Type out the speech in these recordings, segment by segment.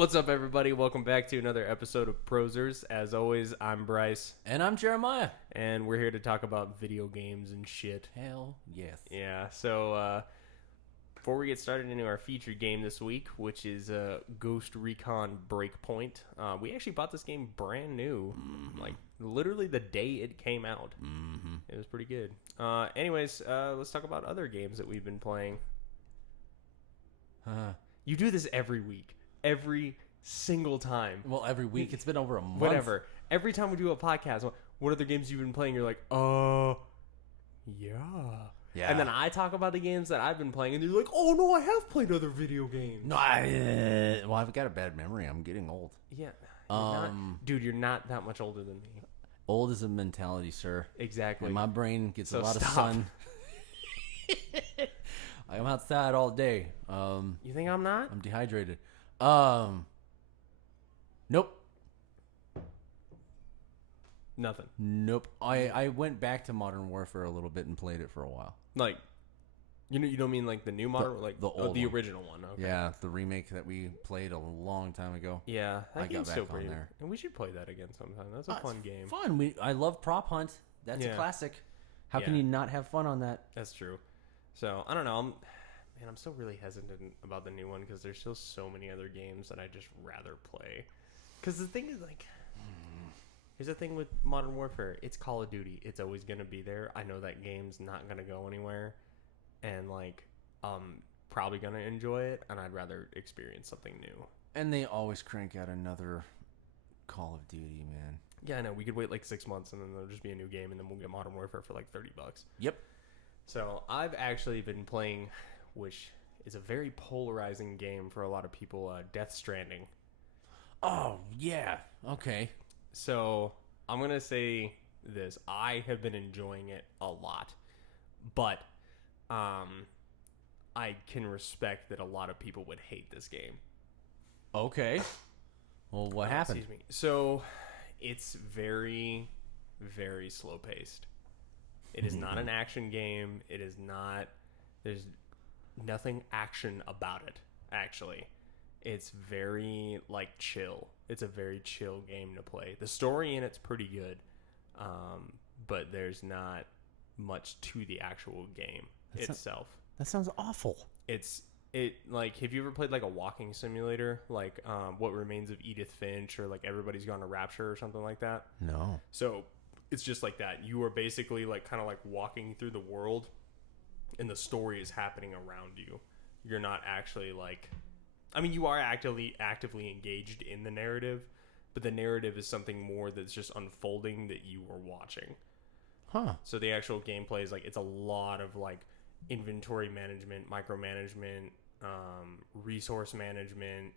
What's up, everybody? Welcome back to another episode of Prosers. As always, I'm Bryce, And I'm Jeremiah. and we're here to talk about video games and shit. Hell yes. Yeah, so before we get started into our featured game this week, which is Ghost Recon Breakpoint, we actually bought this game brand new, like literally the day it came out. It was pretty good. Anyways, let's talk about other games that we've been playing. You do this every week. Every single time. Well, every week. It's been over a month. Whatever. Every time we do a podcast, what other games you've been playing? You're like, yeah. Yeah. And then I talk about the games that I've been playing, and you're like, oh, no, I have played other video games. No, I've got a bad memory. I'm getting old. Yeah. Dude, you're not that much older than me. Old is a mentality, sir. Exactly. And my brain gets So a lot of stop. sun. I'm outside all day. You think I'm not? I'm dehydrated. Nope. Nothing. Nope. I went back to Modern Warfare a little bit and played it for a while. Like, you don't mean like the new modern, like the old the one. original one. Okay. Yeah, the remake that we played a long time ago. Yeah, that I got game's back still on pretty. there. And we should play that again sometime. That's a fun game. Fun. I love Prop Hunt. That's Yeah. a classic. How can Yeah. you not have fun on that? That's true. So I don't know. I'm still really hesitant about the new one because there's still so many other games that I just rather play. Because the thing is, like, here's the thing with Modern Warfare: it's Call of Duty. It's always gonna be there. I know that game's not gonna go anywhere, and like, I'm probably gonna enjoy it, and I'd rather experience something new. And they always crank out another Call of Duty, man. Yeah, I know. We could wait like 6 months, and then there'll just be a new game, and then we'll get Modern Warfare for like $30. Yep. So I've actually been playing, which is a very polarizing game for a lot of people, Death Stranding. Oh, yeah. Okay. So I'm going to say this. I have been enjoying it a lot, but I can respect that a lot of people would hate this game. Okay. Well, what happened? Excuse me. So it's very, very slow paced. It is not an action game. It is not. There's nothing action about it, actually. It's very, like, chill. It's a very chill game to play. The story in it's pretty good, but there's not much to the actual game itself. That sounds awful. Like, have you ever played, like, a walking simulator? Like, What Remains of Edith Finch, or, like, Everybody's Gone to Rapture, or something like that? No. So it's just like that. You are basically, like, kind of like walking through the world, and the story is happening around you. You're not actually, like, I mean, you are actively engaged in the narrative, but the narrative is something more that's just unfolding that you are watching. Huh. So the actual gameplay is, like, it's a lot of, like, inventory management, micromanagement, resource management,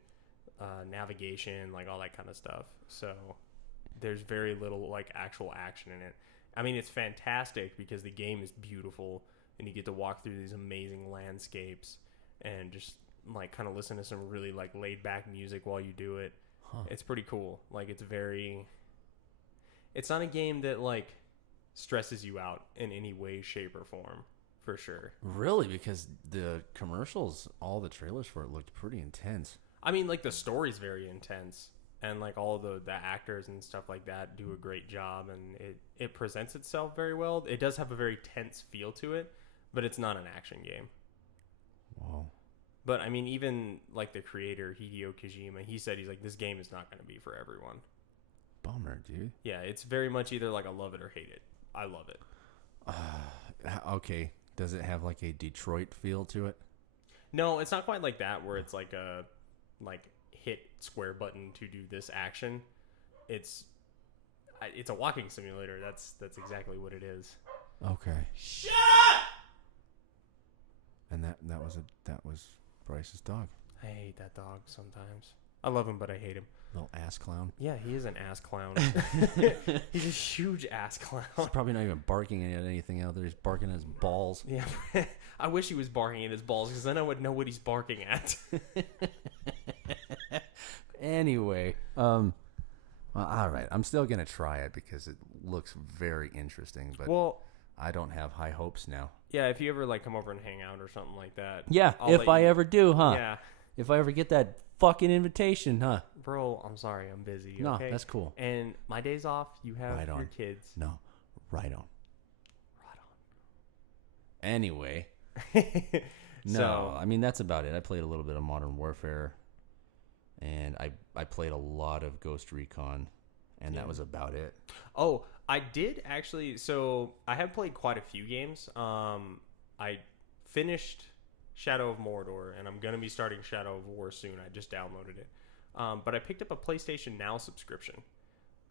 navigation, like, all that kind of stuff. So there's very little, like, actual action in it. I mean, it's fantastic because the game is beautiful, and you get to walk through these amazing landscapes and just, like, kind of listen to some really, like, laid back music while you do it. It's pretty cool. Like, it's not a game that, like, stresses you out in any way, shape, or form, for sure. Really? Because the commercials, all the trailers for it looked pretty intense. I mean, like, the story's very intense, and, like, all the actors and stuff like that do a great job, and it presents itself very well. It does have a very tense feel to it, but it's not an action game. Wow. But, I mean, even, like, the creator, Hideo Kojima, he's like, this game is not going to be for everyone. Bummer, dude. Yeah, it's very much either, like, I love it or hate it. I love it. Okay. Does it have, like, a Detroit feel to it? No, it's not quite like that, where it's, like, a, like, hit square button to do this action. It's a walking simulator. That's exactly what it is. Okay. Shut up! And that was Bryce's dog. I hate that dog sometimes. I love him, but I hate him. Little ass clown. Yeah, he is an ass clown. He's a huge ass clown. He's probably not even barking at anything out there. He's barking at his balls. Yeah, I wish he was barking at his balls, because then I would know what he's barking at. Anyway, well, all right. I'm still gonna try it because it looks very interesting. But Well, I don't have high hopes now. yeah, if you ever, like, come over and hang out or something like that. Yeah, I'll if let I you- ever do, huh? Yeah. If I ever get that fucking invitation, huh? Bro, I'm sorry, I'm busy. No, okay? that's cool. And my days off, you have Right on. your kids. No, right on. Anyway, no, So, I mean that's about it. I played a little bit of Modern Warfare, and I played a lot of Ghost Recon, and that was about it. oh, I did actually. So I have played quite a few games. I finished Shadow of Mordor, and I'm gonna be starting Shadow of War soon. I just downloaded it, but I picked up a PlayStation Now subscription.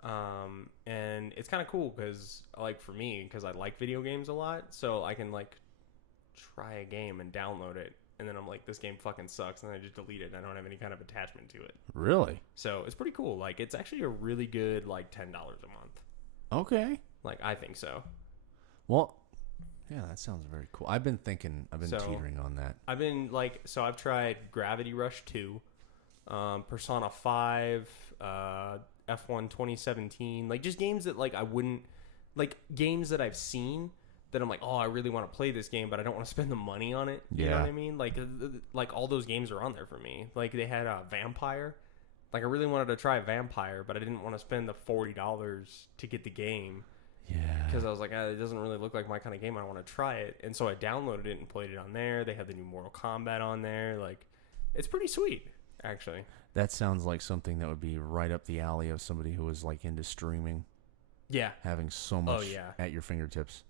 And it's kind of cool because, like, for me, because I like video games a lot, so I can like try a game and download it, and then I'm like, this game fucking sucks, and then I just delete it, and I don't have any kind of attachment to it. Really? So it's pretty cool. Like, it's actually a really good, like, $10 a month. Okay. Like, I think so. Well, yeah, that sounds very cool. I've been So, teetering on that. I've tried Gravity Rush 2, Persona 5, F1 2017, like, just games that, like, I wouldn't, like, games that I've seen that I'm like, oh, I really want to play this game, but I don't want to spend the money on it. You know what I mean? Like all those games are on there for me. Like, they had Vampire. Like, I really wanted to try Vampire, but I didn't want to spend the $40 to get the game. Yeah. Because I was like, it doesn't really look like my kind of game. I want to try it. And so I downloaded it and played it on there. They have the new Mortal Kombat on there. Like, it's pretty sweet, actually. That sounds like something that would be right up the alley of somebody who was like into streaming. Yeah. Having so much at your fingertips.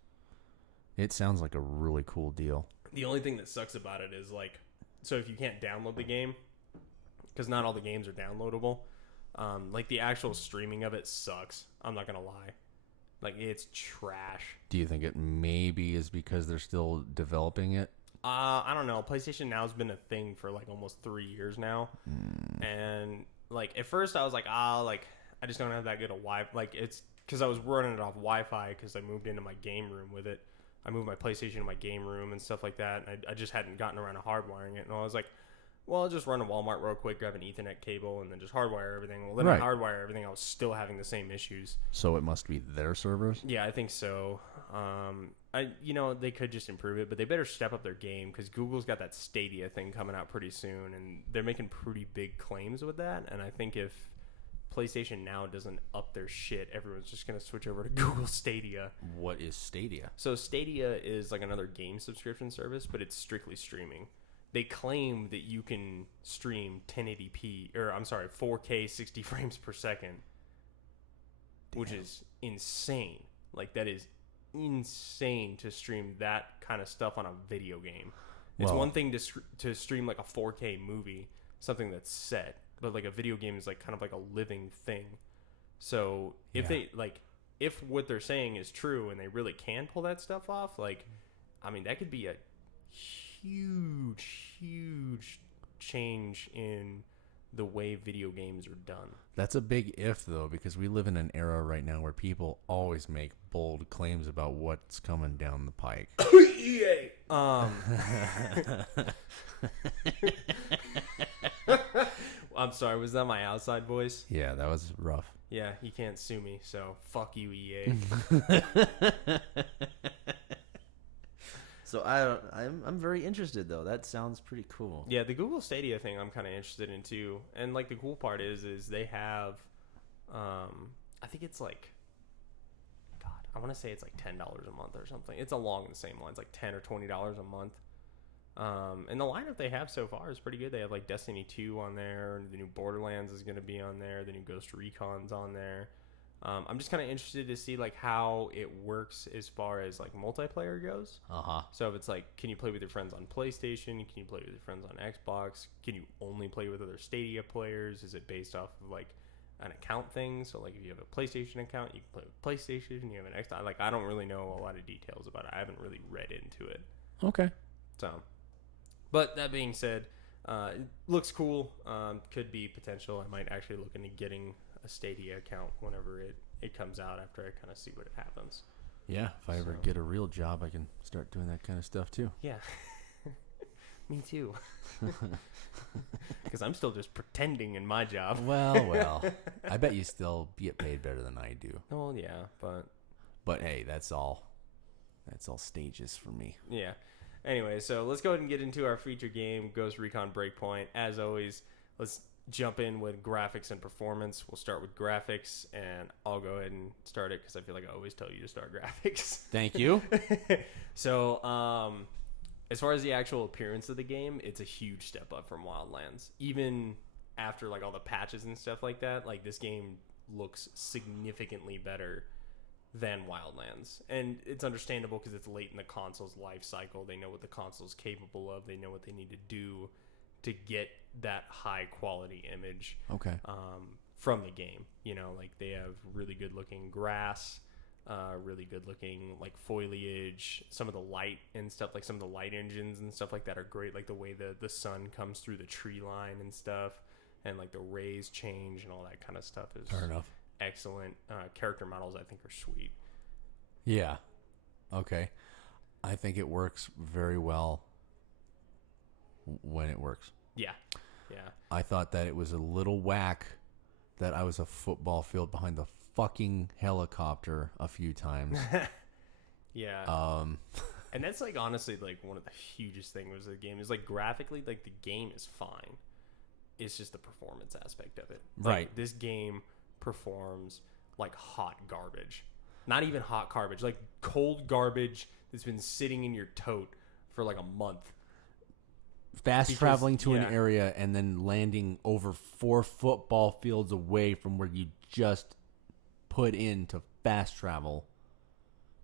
It sounds like a really cool deal. The only thing that sucks about it is, like, so if you can't download the game, because not all the games are downloadable, like, the actual streaming of it sucks. I'm not going to lie. Like, it's trash. Do you think it maybe is because they're still developing it? I don't know. PlayStation Now's been a thing for, like, almost 3 years now. And, like, at first I was like, like, I just don't have that good a Wi-Fi. Like, it's because I was running it off Wi-Fi because I moved into my game room with it. I moved my PlayStation to my game room and stuff like that, and I just hadn't gotten around to hardwiring it. And I was like, well, I'll just run to Walmart real quick, grab an Ethernet cable, and then just hardwire everything. Well, then I hardwire everything. I was still having the same issues. So it must be their servers? Yeah, I think so. They could just improve it, but they better step up their game because Google's got that Stadia thing coming out pretty soon, and they're making pretty big claims with that. And I think if PlayStation Now doesn't up their shit, everyone's just going to switch over to Google Stadia. What is Stadia? So Stadia is like another game subscription service, but it's strictly streaming. They claim that you can stream 4K 60 frames per second, which is insane. Like, that is insane to stream that kind of stuff on a video game. It's one thing to stream like a 4K movie, something that's set. But, like, a video game is, like, kind of like a living thing. So if if what they're saying is true and they really can pull that stuff off, like, I mean, that could be a huge change in the way video games are done. That's a big if, though, because we live in an era right now where people always make bold claims about what's coming down the pike. EA. I'm sorry, was that my outside voice? Yeah, that was rough. Yeah, you can't sue me, so fuck you, EA. So I'm very interested though. That sounds pretty cool. Yeah, the Google Stadia thing I'm kind of interested in too. And, like, the cool part is they have, I think it's like, God, I want to say it's like $10 a month or something. It's along the same lines, like $10 or $20 a month. And the lineup they have so far is pretty good. They have, like, Destiny 2 on there. The new Borderlands is going to be on there. The new Ghost Recon's on there. I'm just kind of interested to see, like, how it works as far as, like, multiplayer goes. So if it's like, can you play with your friends on PlayStation? Can you play with your friends on Xbox? Can you only play with other Stadia players? Is it based off of, like, an account thing? So, like, if you have a PlayStation account, you can play with PlayStation. You have an Xbox. Like, I don't really know a lot of details about it. I haven't really read into it. Okay. So, but that being said, it looks cool. Could be potential. I might actually look into getting a Stadia account whenever it comes out after I kind of see what happens. Yeah, if I ever get a real job, I can start doing that kind of stuff too. Yeah. Me too. Because I'm still just pretending in my job. Well. I bet you still get paid better than I do. Well, yeah, But hey, that's all stages for me. Yeah. Anyway, so let's go ahead and get into our feature game, Ghost Recon Breakpoint. As always, let's jump in with graphics and performance. We'll start with graphics, and I'll go ahead and start it because I feel like I always tell you to start graphics. Thank you. So, as far as the actual appearance of the game, it's a huge step up from Wildlands. Even after like all the patches and stuff like that, like this game looks significantly better than Wildlands. And it's understandable because it's late in the console's life cycle. They know what the console's capable of. They know what they need to do to get that high quality image from the game. You know, like they have really good looking grass, really good looking like foliage, some of the light and stuff, like some of the light engines and stuff like that are great, like the way the sun comes through the tree line and stuff, and like the rays change and all that kind of stuff is Fair enough. Excellent. Character models I think are sweet. Yeah. Okay. I think it works very well when it works. Yeah. I thought that it was a little whack that I was a football field behind the fucking helicopter a few times. Yeah. And that's like honestly like one of the hugest things was the game is like graphically, like the game is fine. It's just the performance aspect of it. Like, right. This game performs like hot garbage. Not even hot garbage, like cold garbage that's been sitting in your tote for like a month. Traveling to an area and then landing over 4 football fields away from where you just put in to fast travel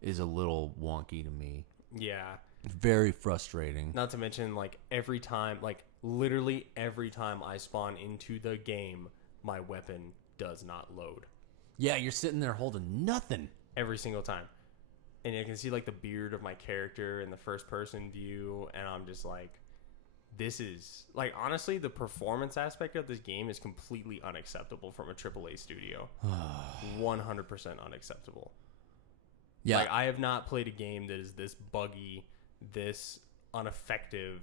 is a little wonky to me. Yeah. Very frustrating. Not to mention, like, every time, like, literally every time I spawn into the game, my weapon does not load. Yeah, you're sitting there holding nothing. Every single time. And you can see, like, the beard of my character in the first-person view, and I'm just like, this is... Like, honestly, the performance aspect of this game is completely unacceptable from a AAA studio. 100% unacceptable. Yeah. Like, I have not played a game that is this buggy, this ineffective,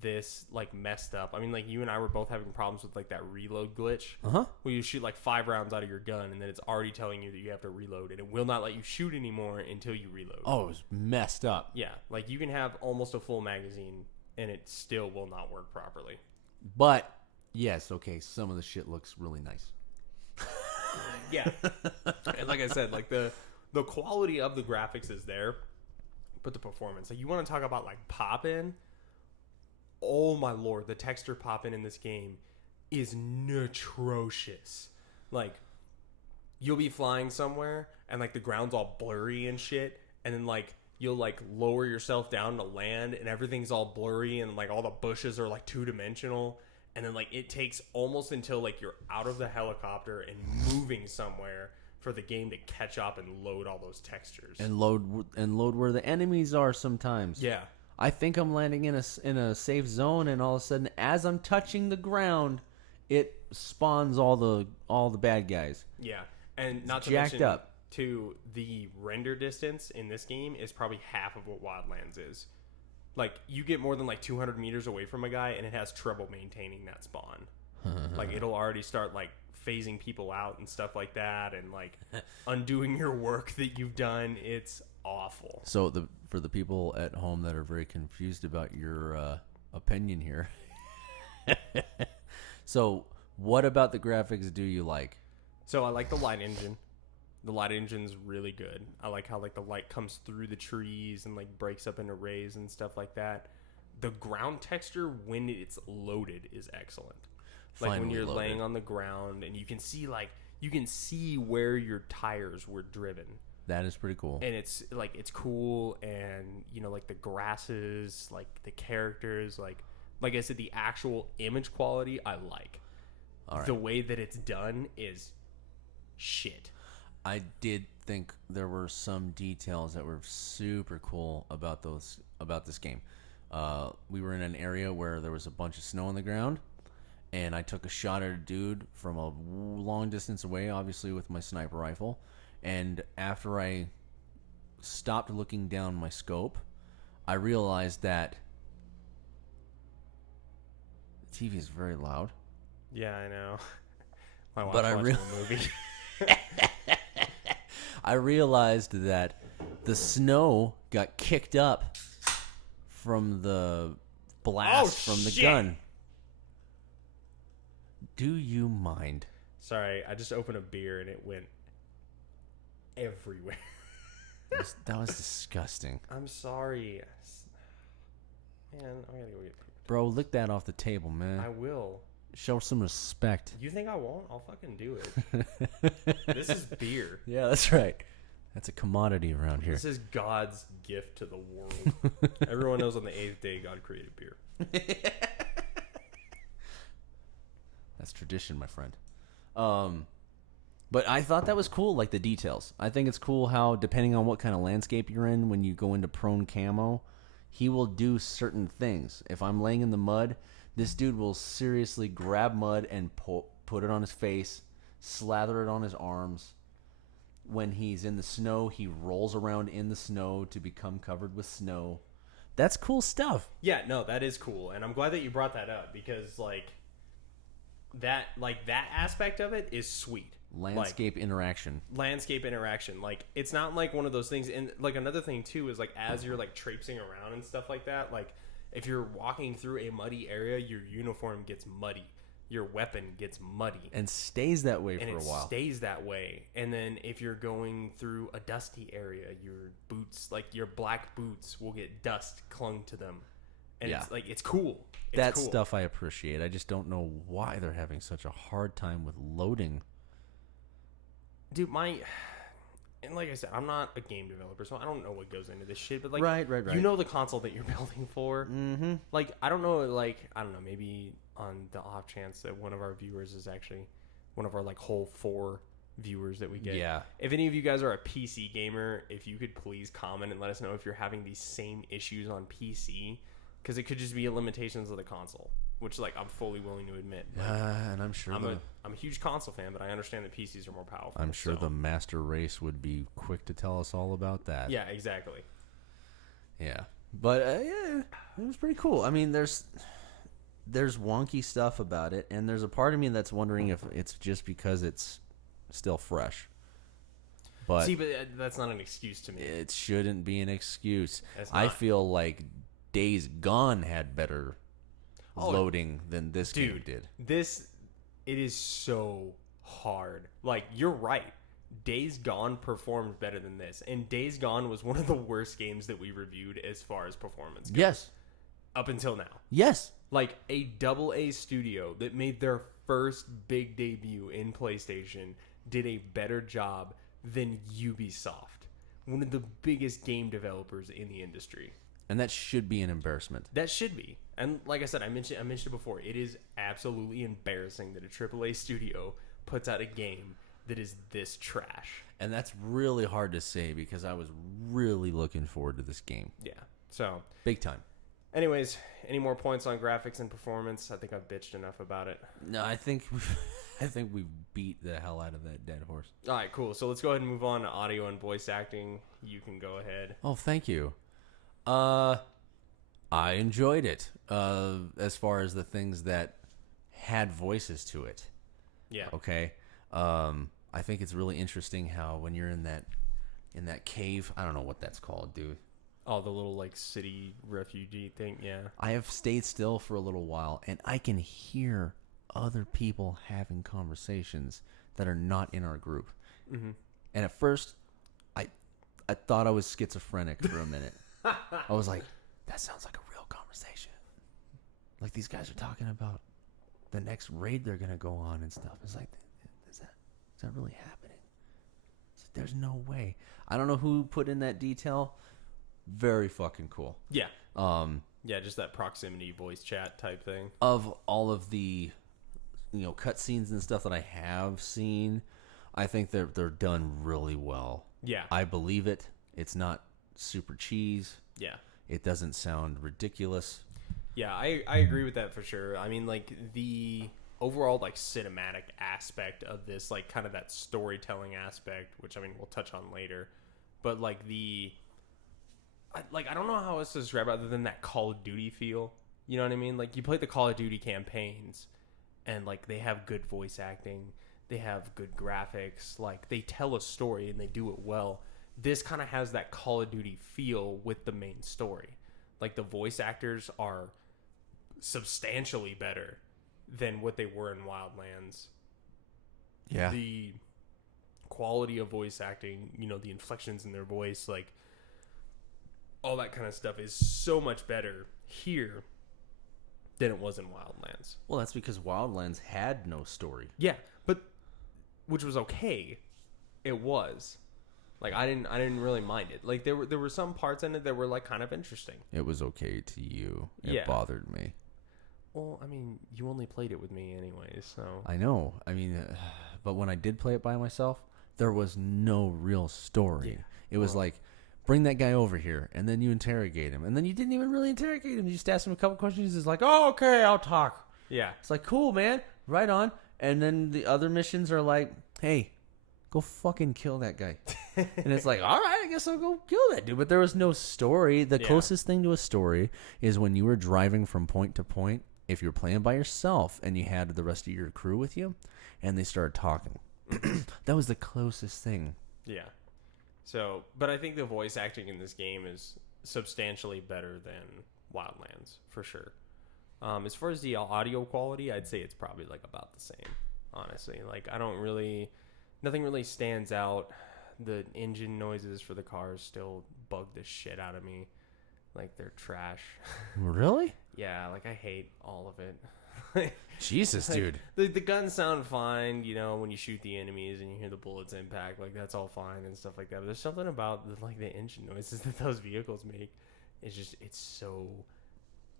this like messed up. I mean, like you and I were both having problems with like that reload glitch. Where you shoot like 5 rounds out of your gun and then it's already telling you that you have to reload and it will not let you shoot anymore until you reload. Oh, it was messed up. Yeah, like you can have almost a full magazine and it still will not work properly. But yes, okay, some of the shit looks really nice. Yeah. And like I said, like the quality of the graphics is there, but the performance, like you want to talk about like pop-in. Oh my lord, the texture pop-in in this game is atrocious. Like, you'll be flying somewhere and like the ground's all blurry and shit, and then like you'll like lower yourself down to land and everything's all blurry and like all the bushes are like 2-dimensional, and then like it takes almost until like you're out of the helicopter and moving somewhere for the game to catch up and load all those textures and load where the enemies are sometimes. Yeah. I think I'm landing in a safe zone, and all of a sudden, as I'm touching the ground, it spawns all the bad guys. Yeah, and not to jacked mention, up. too, the render distance in this game is probably half of what Wildlands is. Like, you get more than like 200 meters away from a guy, and it has trouble maintaining that spawn. Like, it'll already start like phasing people out and stuff like that, and like undoing your work that you've done. It's awful. So for the people at home that are very confused about your opinion here, so what about the graphics do you like? So I like the light engine. The light engine's really good. I like how like the light comes through the trees and like breaks up into rays and stuff like that. The ground texture when it's loaded is excellent. Like Finally when you're loaded. laying on the ground and you can see where your tires were driven. That is pretty cool. And it's like it's cool, and you know, like the grasses, like the characters, like I said, the actual image quality I like. All right. The way that it's done is shit. I did think there were some details that were super cool about this game. We were in an area where there was a bunch of snow on the ground, and I took a shot at a dude from a long distance away, obviously with my sniper rifle. And after I stopped looking down my scope, I realized that the TV is very loud. Yeah, I know. My wife's But I watching the movie. I realized that the snow got kicked up from the blast from the shit. gun. Do you mind? Sorry, I just opened a beer and it went everywhere. That was disgusting. I'm sorry. Man, I gotta go get paper. Bro, lick that off the table, man. I will. Show some respect. You think I won't? I'll fucking do it. This is beer. Yeah, that's right. That's a commodity around here. This is God's gift to the world. Everyone knows on the 8th day God created beer. That's tradition, my friend. But I thought that was cool, like the details. I think it's cool how, depending on what kind of landscape you're in, when you go into prone camo, he will do certain things. If I'm laying in the mud, this dude will seriously grab mud and put it on his face, slather it on his arms. When he's in the snow, he rolls around in the snow to become covered with snow. That's cool stuff. Yeah, no, that is cool. And I'm glad that you brought that up because that aspect of it is sweet. Landscape interaction. Like, it's not like one of those things. And like another thing too is like as you're like traipsing around and stuff like that, like if you're walking through a muddy area, your uniform gets muddy. Your weapon gets muddy. And stays that way for a while. Stays that way. And then if you're going through a dusty area, your boots, like your black boots, will get dust clung to them. And Yeah. it's like, it's cool. That stuff I appreciate. I just don't know why they're having such a hard time with loading. Dude, and like I said, I'm not a game developer, so I don't know what goes into this shit. But like, Right. you know the console that you're building for. Mm-hmm. Like, I don't know, maybe on the off chance that one of our viewers is actually one of our like whole 4 viewers that we get. Yeah. If any of you guys are a PC gamer, if you could please comment and let us know if you're having these same issues on PC, because it could just be limitations of the console, which like I'm fully willing to admit. Like, And I'm sure I'm a huge console fan, but I understand that PCs are more powerful. I'm sure the master race would be quick to tell us all about that. Yeah, exactly. Yeah. But yeah, it was pretty cool. I mean, there's wonky stuff about it, and there's a part of me that's wondering if it's just because it's still fresh. But see, but that's not an excuse to me. It shouldn't be an excuse. It's I not. feel like Days Gone had better loading than this game did. It is so hard. Like, you're right. Days Gone performed better than this. And Days Gone was one of the worst games that we reviewed as far as performance goes. Yes. Up until now. Yes. Like, a AA studio that made their first big debut in PlayStation did a better job than Ubisoft, one of the biggest game developers in the industry. And that should be an embarrassment. That should be. And like I said, I mentioned it before. It is absolutely embarrassing that a AAA studio puts out a game that is this trash. And that's really hard to say because I was really looking forward to this game. Yeah. So, big time. Anyways, any more points on graphics and performance? I think I've bitched enough about it. No, I think we beat the hell out of that dead horse. All right, cool. So let's go ahead and move on to audio and voice acting. You can go ahead. Oh, thank you. I enjoyed it. As far as the things that had voices to it. Yeah. Okay. I think it's really interesting how when you're in that cave, I don't know what that's called, dude. Oh, the little like city refugee thing. Yeah. I have stayed still for a little while, and I can hear other people having conversations that are not in our group. Mm-hmm. And at first, I thought I was schizophrenic for a minute. I was like, that sounds like a real conversation. Like these guys are talking about the next raid they're gonna go on and stuff. It's like, is that really happening? It's like, there's no way. I don't know who put in that detail. Very fucking cool. Yeah. Yeah, just that proximity voice chat type thing. Of all of the, cutscenes and stuff that I have seen, I think they're done really well. Yeah. I believe it. It's not super cheese. Yeah. It doesn't sound ridiculous. Yeah, I agree with that for sure. I mean, like, the overall, like, cinematic aspect of this, like, kind of that storytelling aspect, which, I mean, we'll touch on later. But, like, I don't know how else to describe it other than that Call of Duty feel. You know what I mean? Like, you play the Call of Duty campaigns, and, like, they have good voice acting. They have good graphics. Like, they tell a story, and they do it well. This kind of has that Call of Duty feel with the main story. Like, the voice actors are substantially better than what they were in Wildlands. Yeah. The quality of voice acting, the inflections in their voice, like all that kind of stuff is so much better here than it was in Wildlands. Well, that's because Wildlands had no story. Yeah, but which was okay. It was. Like I didn't really mind it. Like there were some parts in it that were like kind of interesting. It was okay to you. It Yeah. bothered me. Well, I mean, you only played it with me anyways, so I know. I mean, but when I did play it by myself, there was no real story. Yeah. It was like, bring that guy over here, and then you interrogate him, and then you didn't even really interrogate him. You just asked him a couple questions. He's like, "Oh, okay, I'll talk." yeah. It's like, cool, man, right on. And then the other missions are like, "Hey, go fucking kill that guy." And it's like, all right, I guess I'll go kill that dude. But there was no story. The closest thing to a story is when you were driving from point to point. If you're playing by yourself and you had the rest of your crew with you, and they started talking, that was the closest thing. Yeah. So, but I think the voice acting in this game is substantially better than Wildlands, for sure. As far as the audio quality, I'd say it's probably like about the same, honestly. Like nothing really stands out. The engine noises for the cars still bug the shit out of me. Like they're trash. Really? Yeah, like I hate all of it. Jesus, Like, dude. The guns sound fine, when you shoot the enemies and you hear the bullets impact, like that's all fine and stuff like that. But there's something about the engine noises that those vehicles make. It's so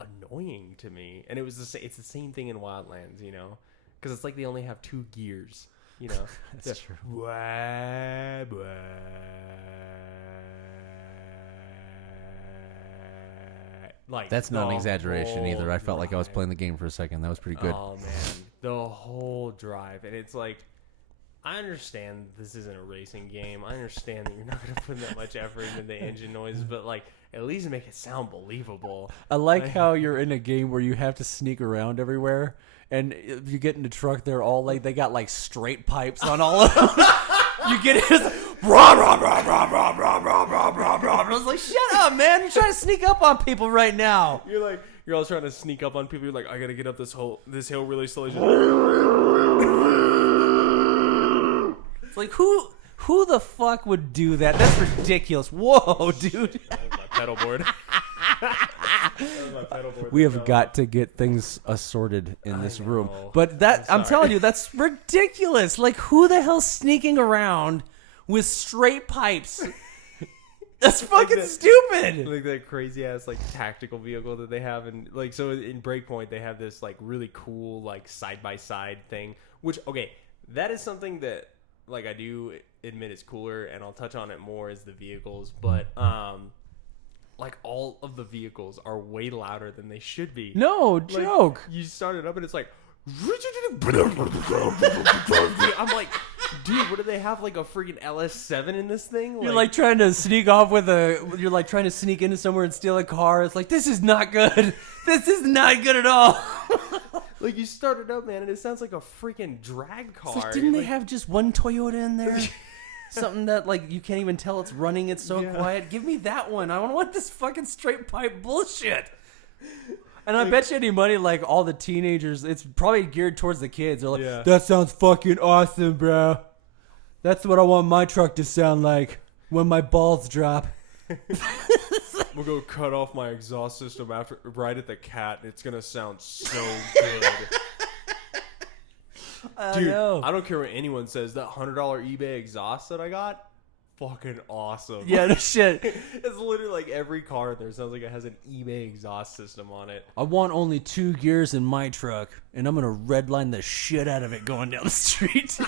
annoying to me. And it's the same thing in Wildlands, because it's like they only have 2 gears, That's true. Blah, blah. Like That's not an the exaggeration either. whole I felt like I was drive. playing the game for a second. That was pretty good. Oh man, the whole drive, and it's like, I understand this isn't a racing game. I understand that you're not gonna put that much effort into the engine noises, but like, at least make it sound believable. I like how you're in a game where you have to sneak around everywhere, and if you get in the truck, they're all like, they got like straight pipes on all of them. You get it, rah, rah, rah, rah, rah, rah, rah, rah, rah, rah. I was like, shut up, man. You're trying to sneak up on people right now. You're all trying to sneak up on people. You're like, I gotta get up this hill really slowly. It's like, who the fuck would do that? That's ridiculous. Whoa, dude. That was my pedal board. We have got to get things assorted in this room. know. But I'm telling you, that's ridiculous. Like, who the hell's sneaking around with straight pipes? That's fucking stupid. Like that crazy ass like tactical vehicle that they have, and like so in Breakpoint they have this like really cool like side by side thing. Which that is something that like I do admit is cooler, and I'll touch on it more as the vehicles. But like all of the vehicles are way louder than they should be. No Like, joke. You start it up and it's like I'm like, dude, what do they have, like a freaking LS7 in this thing? You're like trying to sneak off you're like trying to sneak into somewhere and steal a car. It's like, this is not good. This is not good at all. like you start it up, man, and it sounds like a freaking drag car. It's like, didn't they have just one Toyota in there? Something that like you can't even tell it's running. It's so quiet. Give me that one. I don't want this fucking straight pipe bullshit. And I bet you any money, like all the teenagers, it's probably geared towards the kids. They're like, that sounds fucking awesome, bro. That's what I want my truck to sound like when my balls drop. We'll go cut off my exhaust system right at the cat, and it's gonna sound so good. Dude, I don't care what anyone says. That $100 eBay exhaust that I got, fucking awesome. Yeah, no shit. It's literally like every car there sounds like it has an eBay exhaust system on it. I want only 2 gears in my truck, and I'm gonna redline the shit out of it going down the street.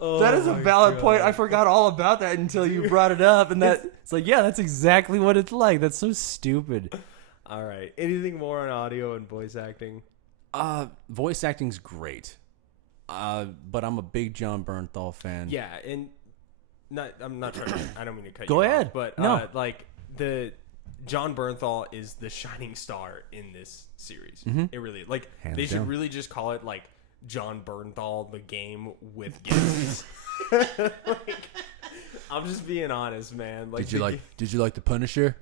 That is a valid point. I forgot all about that until you brought it up, and it's like, yeah, that's exactly what it's like. That's so stupid. All right. Anything more on audio and voice acting? Voice acting's great. But I'm a big John Bernthal fan. Yeah, and I'm not trying to, I don't mean to cut Go you ahead. off, but No. like the John Bernthal is the shining star in this series. Mm-hmm. It really like Hands they should down. really just call it like John Bernthal the game with guests. Like, I'm just being honest, man. Did you like The Punisher?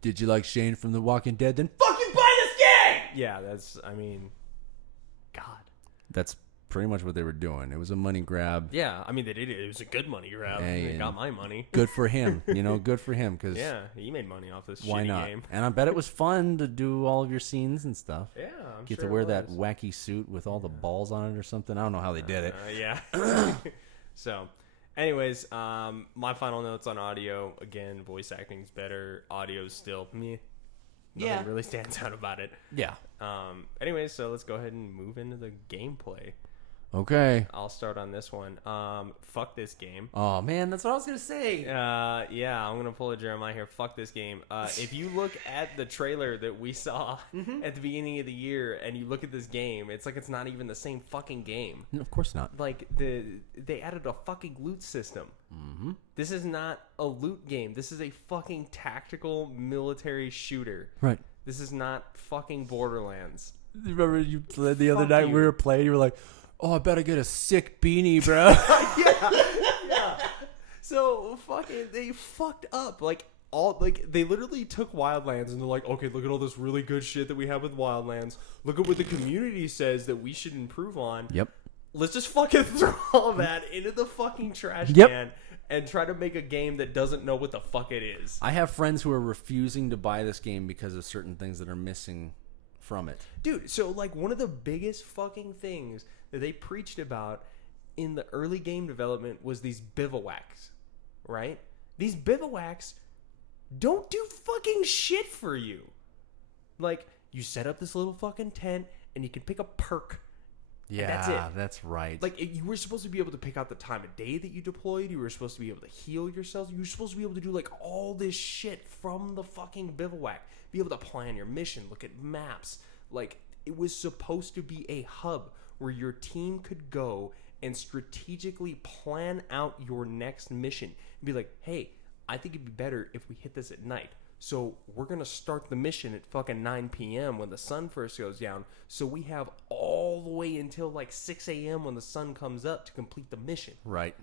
Did you like Shane from The Walking Dead? Then fucking buy this game. Yeah, that's, I mean, God. That's pretty much what they were doing. It was a money grab. Yeah, I mean, they did it. It was a good money grab. Hey, They got my money. Good for him. Good for him. Because Yeah, he made money off this why shitty not? game. And I bet it was fun to do all of your scenes and stuff. Yeah, I'm Get sure to wear it that was. wacky suit with all the balls on it or something. I don't know how they did it. Yeah. So, anyways, my final notes on audio. Again, voice acting's better. Audio's still meh. Nothing really stands out about it. Yeah. Anyways, so let's go ahead and move into the gameplay. Okay. I'll start on this one. Fuck this game. Oh man, that's what I was gonna say. Yeah, I'm gonna pull a Jeremiah here. Fuck this game. If you look at the trailer that we saw at the beginning of the year, and you look at this game, it's like it's not even the same fucking game. No, of course not. Like they added a fucking loot system. Mm-hmm. This is not a loot game. This is a fucking tactical military shooter. Right. This is not fucking Borderlands. Remember you played the other Fuck night you. we were playing. You were like, "Oh, I better get a sick beanie, bro." Yeah. So fucking they fucked up. They literally took Wildlands and they're like, okay, look at all this really good shit that we have with Wildlands. Look at what the community says that we should improve on. Yep. Let's just fucking throw all that into the fucking trash Yep. can and try to make a game that doesn't know what the fuck it is. I have friends who are refusing to buy this game because of certain things that are missing from it. Dude, so like one of the biggest fucking things that they preached about in the early game development was these bivouacs, right? These bivouacs don't do fucking shit for you. Like, you set up this little fucking tent and you can pick a perk. Yeah, that's it. that's right. Like, you were supposed to be able to pick out the time of day that you deployed. You were supposed to be able to heal yourself. You were supposed to be able to do, like, all this shit from the fucking bivouac. Be able to plan your mission, look at maps. Like, it was supposed to be a hub where your team could go and strategically plan out your next mission. And be like, hey, I think it'd be better if we hit this at night. So we're going to start the mission at fucking 9 p.m. when the sun first goes down. So we have all the way until like 6 a.m. when the sun comes up to complete the mission. right.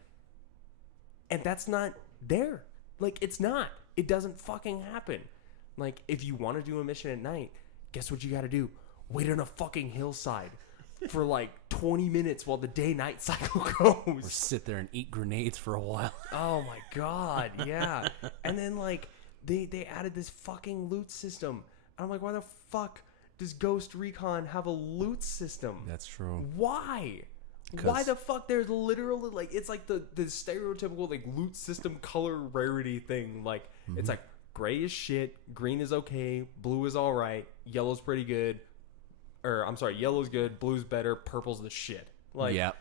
And that's not there. Like, it's not. It doesn't fucking happen. Like, if you want to do a mission at night, guess what you got to do? Wait on a fucking hillside for like 20 minutes while the day-night cycle Or goes. sit there and eat grenades for a while. Oh my god, yeah. And then like they added this fucking loot system. And I'm like, why the fuck does Ghost Recon have a loot system? That's true. Why? 'Cause- Why the fuck? There's literally like it's like the stereotypical like loot system color rarity thing. Like it's like gray is shit, green is okay, blue is all right, yellow's pretty good. Or I'm sorry, yellow's good, blue's better, purple's the shit. Like Yep.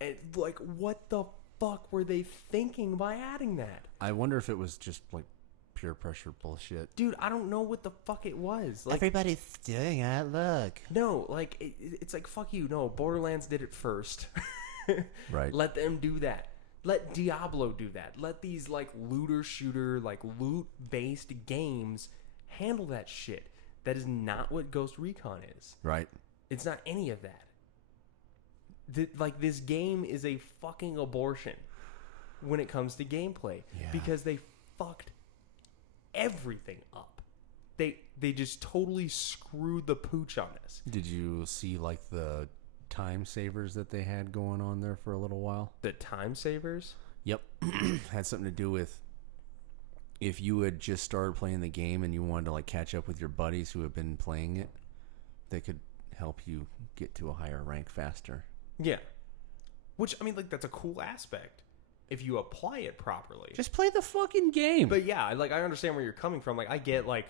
and, like what the fuck were they thinking by adding that? I wonder if it was just like peer pressure bullshit. Dude, I don't know what the fuck it was. Like, Everybody's doing it. Look. no, like it's like fuck you. No, Borderlands did it first. Right. Let them do that. Let Diablo do that. Let these like looter shooter, like loot based games handle that shit. That is not what Ghost Recon is. Right. It's not any of that. Like this game is a fucking abortion when it comes to gameplay Yeah. because they fucked everything up. They just totally screwed the pooch on this. Did you see like the time savers that they had going on there for a little while? The time savers. Yep. Had something to do with if you had just started playing the game and you wanted to like catch up with your buddies who have been playing it, they could help you get to a higher rank faster. Yeah. Which, I mean, like, that's a cool aspect if you apply it properly. Just play the fucking game. But yeah, like, I understand where you're coming from. Like, I get, like,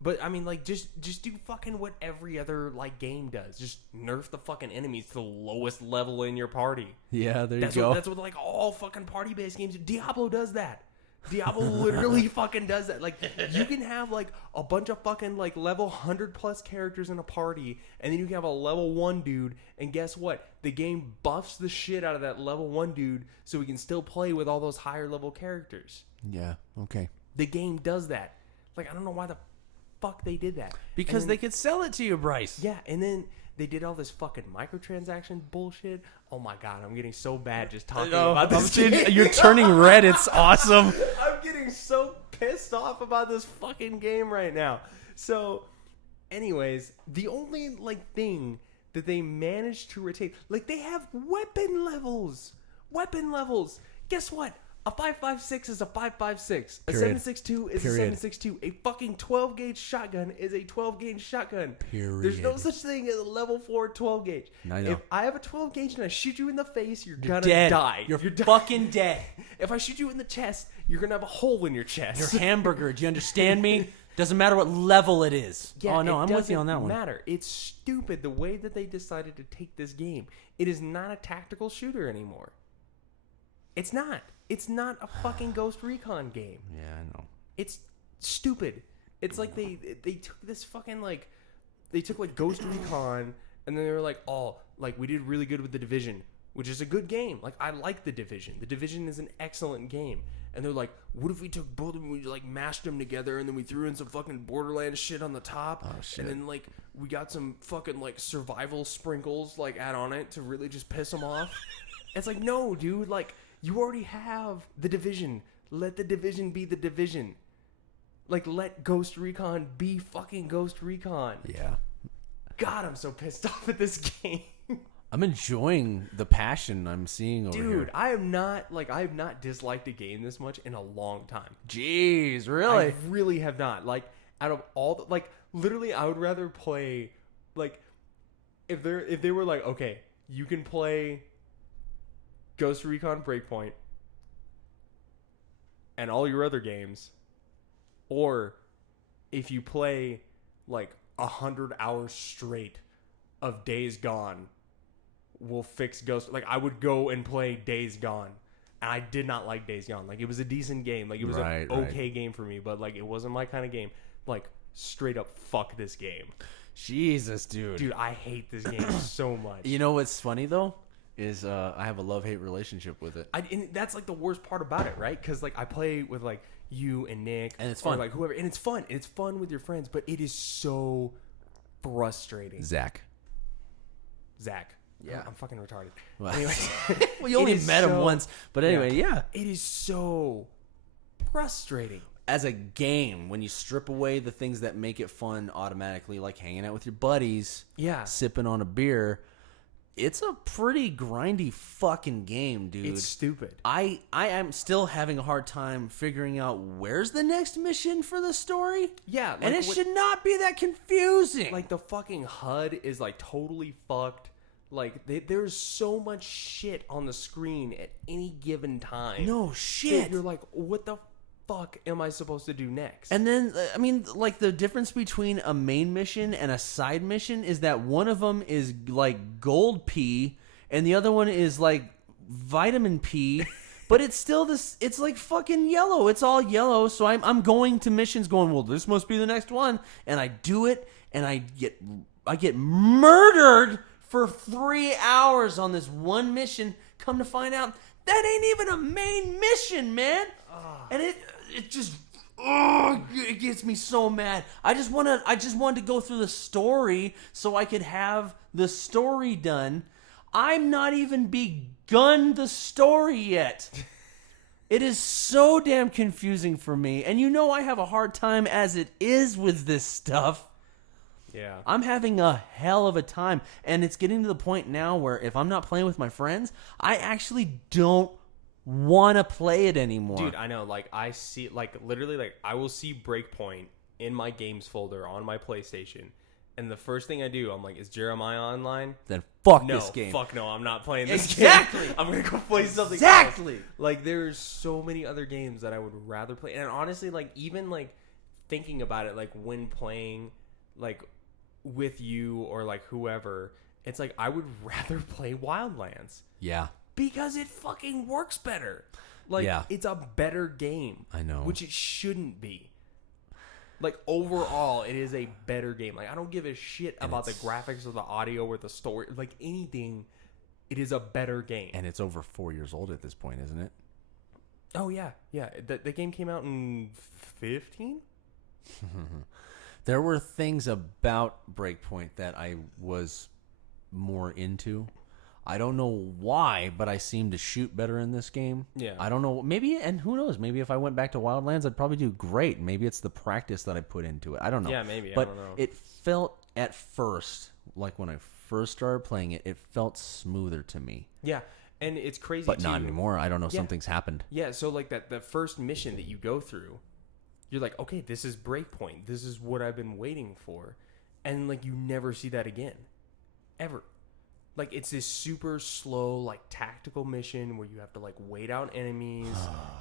but I mean, like, just do fucking what every other, like, game does. Just nerf the fucking enemies to the lowest level in your party. Yeah, there you That's go. that's what, like, all fucking party-based games do. Diablo does that. Diablo literally fucking does that. Like, you can have, like, a bunch of fucking, like, level 100-plus characters in a party, and then you can have a level 1 dude, and guess what? The game buffs the shit out of that level 1 dude so we can still play with all those higher-level characters. Yeah, okay. The game does that. Like, I don't know why the fuck they did that. Because And they could sell it to you, Bryce. yeah, and then they did all this fucking microtransaction bullshit. Oh my god, I'm getting so bad just talking about this. You're turning red. It's awesome. I'm getting so pissed off about this fucking game right now. So, Anyways, the only like thing that they managed to retain, like they have weapon levels. Weapon levels. Guess what? A 5.56 is a 5.56. A Period. 7.62 is Period. a 7.62. A fucking 12 gauge shotgun is a 12 gauge shotgun. Period. There's no such thing as a level 4 12 gauge. I know. If I have a 12 gauge and I shoot you in the face, you're gonna Dead. die. You're dead. fucking dead. If I shoot you in the chest, you're gonna have a hole in your chest. You're hamburger. Do you understand me? Doesn't matter what level it is. Yeah, oh no, it I'm with you on that doesn't one. matter. It's stupid the way that they decided to take this game. It is not a tactical shooter anymore. It's not. It's not a fucking Ghost Recon game. Yeah, I know. It's stupid. It's like they took this fucking like they took like Ghost Recon and then they were like, oh, like we did really good with The Division, which is a good game. Like I like The Division. The Division is an excellent game. And they're like, what if we took both of them and we like mashed them together and then we threw in some fucking Borderlands shit on the top? Oh, shit. And then like we got some fucking like survival sprinkles like add on it to really just piss them off. It's like, no, dude, like you already have The Division. Let The Division be The Division. Like, let Ghost Recon be fucking Ghost Recon. Yeah. God, I'm so pissed off at this game. I'm enjoying the passion I'm seeing over here. Dude, I have not disliked a game this much in a long time. Jeez, really? I really have not. Like, out of all the, like, literally, I would rather play, like, if they were like, okay, you can play Ghost Recon Breakpoint and all your other games, or if you play like 100 hours straight of Days Gone, we'll fix Ghost. Like I would go and play Days Gone, and I did not like Days Gone. Like it was a decent game, like it was an okay game for me, but like it wasn't my kind of game. Like straight up, fuck this game, Jesus, dude. dude. I hate this game so much. You know what's funny though is I have a love-hate relationship with it. And that's like the worst part about it, right? Because like I play with like you and Nick, And it's or, fun. like whoever, and it's fun. It's fun with your friends, but it is so frustrating. Zach. Yeah, I'm fucking retarded. Well, Anyway, well, you only it is met him so- once, but anyway, yeah. It is so frustrating. As a game, when you strip away the things that make it fun automatically, like hanging out with your buddies, Yeah, sipping on a beer, it's a pretty grindy fucking game, dude. it's stupid. I am still having a hard time figuring out where's the next mission for the story. Yeah, like And it should not be that confusing. like the fucking HUD is like totally fucked. Like there's so much shit on the screen at any given time. no that shit. You're like, what the fuck am I supposed to do next? And then, I mean, like, the difference between a main mission and a side mission is that one of them is, like, gold P, and the other one is, like, vitamin P, but it's still this, it's, like, fucking yellow. It's all yellow, so I'm going to missions going, well, this must be the next one, and I do it, and I get murdered for 3 hours on this one mission. Come to find out, that ain't even a main mission, man. And it just it gets me so mad. I just wanted to go through the story so I could have the story done. I'm not even begun the story yet. It is so damn confusing for me. And you know I have a hard time as it is with this stuff. Yeah. I'm having a hell of a time. And it's getting to the point now where if I'm not playing with my friends, I actually don't want to play it anymore. Dude, I know. Like, I see, like, literally, like, I will see Breakpoint in my games folder on my PlayStation. And the first thing I do, I'm like, is Jeremiah online? Then fuck No, this game. fuck no, I'm not playing this Exactly. game. I'm going to go play something Exactly. else. Like, there's so many other games that I would rather play. And honestly, like, even, like, thinking about it, like, when playing, like, with you or, like, whoever, it's like, I would rather play Wildlands. Yeah. Because it fucking works better. Like, Yeah. it's a better game. I know. Which it shouldn't be. Like, overall, it is a better game. Like, I don't give a shit about the graphics or the audio or the story. Like, anything, it is a better game. And it's over 4 years old at this point, isn't it? Oh, yeah. Yeah. The game came out in 15? There were things about Breakpoint that I was more into. I don't know why, but I seem to shoot better in this game. Yeah. I don't know. Maybe, and who knows? Maybe if I went back to Wildlands, I'd probably do great. Maybe it's the practice that I put into it. I don't know. Yeah, maybe. But I don't know. it felt at first, like when I first started playing it, it felt smoother to me. Yeah, and it's crazy. But not too. anymore. I don't know. Yeah. Something's happened. Yeah, so like the first mission that you go through, you're like, okay, this is Breakpoint. This is what I've been waiting for. And like you never see that again. Ever. Like it's this super slow, like tactical mission where you have to like wait out enemies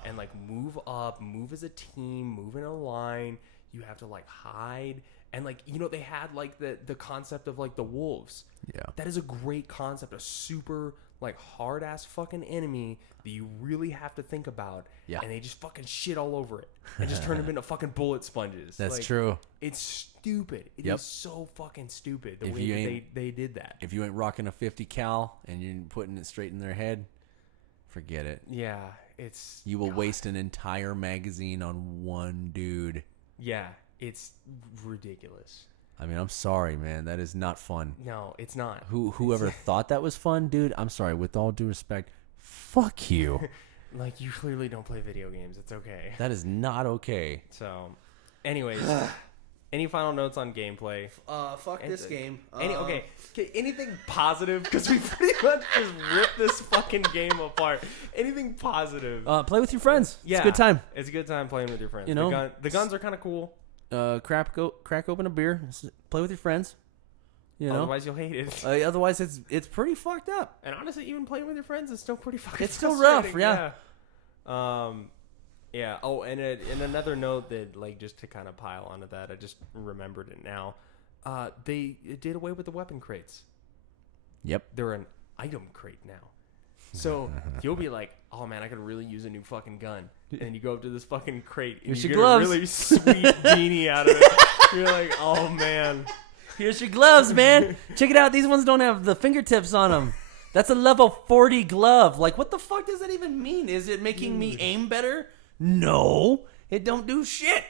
and like move up, move as a team, move in a line. You have to like hide. And like, you know, they had like the concept of like the wolves. Yeah. That is a great concept. A super like hard ass fucking enemy that you really have to think about. Yeah. And they just fucking shit all over it and just turn them into fucking bullet sponges. That's Like, true. It's stupid. It Yep. is so fucking stupid the If way you that ain't- they did that. If you ain't rocking a 50 cal and you're putting it straight in their head, forget it. Yeah, it's You will God. waste an entire magazine on one dude. Yeah, it's ridiculous. I mean, I'm sorry, man. That is not fun. No, it's not. Whoever thought that was fun, dude, I'm sorry. With all due respect, fuck you. Like you clearly don't play video games. It's okay. That is not okay. So, anyways, any final notes on gameplay? Fuck And- this game. Okay, anything positive? Because we pretty much just ripped this fucking game apart. Anything positive? Play with your friends. Yeah, It's a good time. It's a good time playing with your friends. You know, the guns are kind of cool. Crack open a beer. Play with your friends. You know. Otherwise, you'll hate it. Otherwise, it's pretty fucked up. And honestly, even playing with your friends is still pretty fucking. It's still rough, frustrating, yeah. Yeah. Oh, and another note that, like, just to kind of pile onto that, I just remembered it now. They did away with the weapon crates. Yep. They're an item crate now. So you'll be like, oh man, I could really use a new fucking gun. And you go up to this fucking crate and Here's you your get gloves. a really sweet beanie out of it. You're like, oh man. Here's your gloves, man. Check it out. These ones don't have the fingertips on them. That's a level 40 glove. Like, what the fuck does that even mean? Is it making me aim better? No, it don't do shit.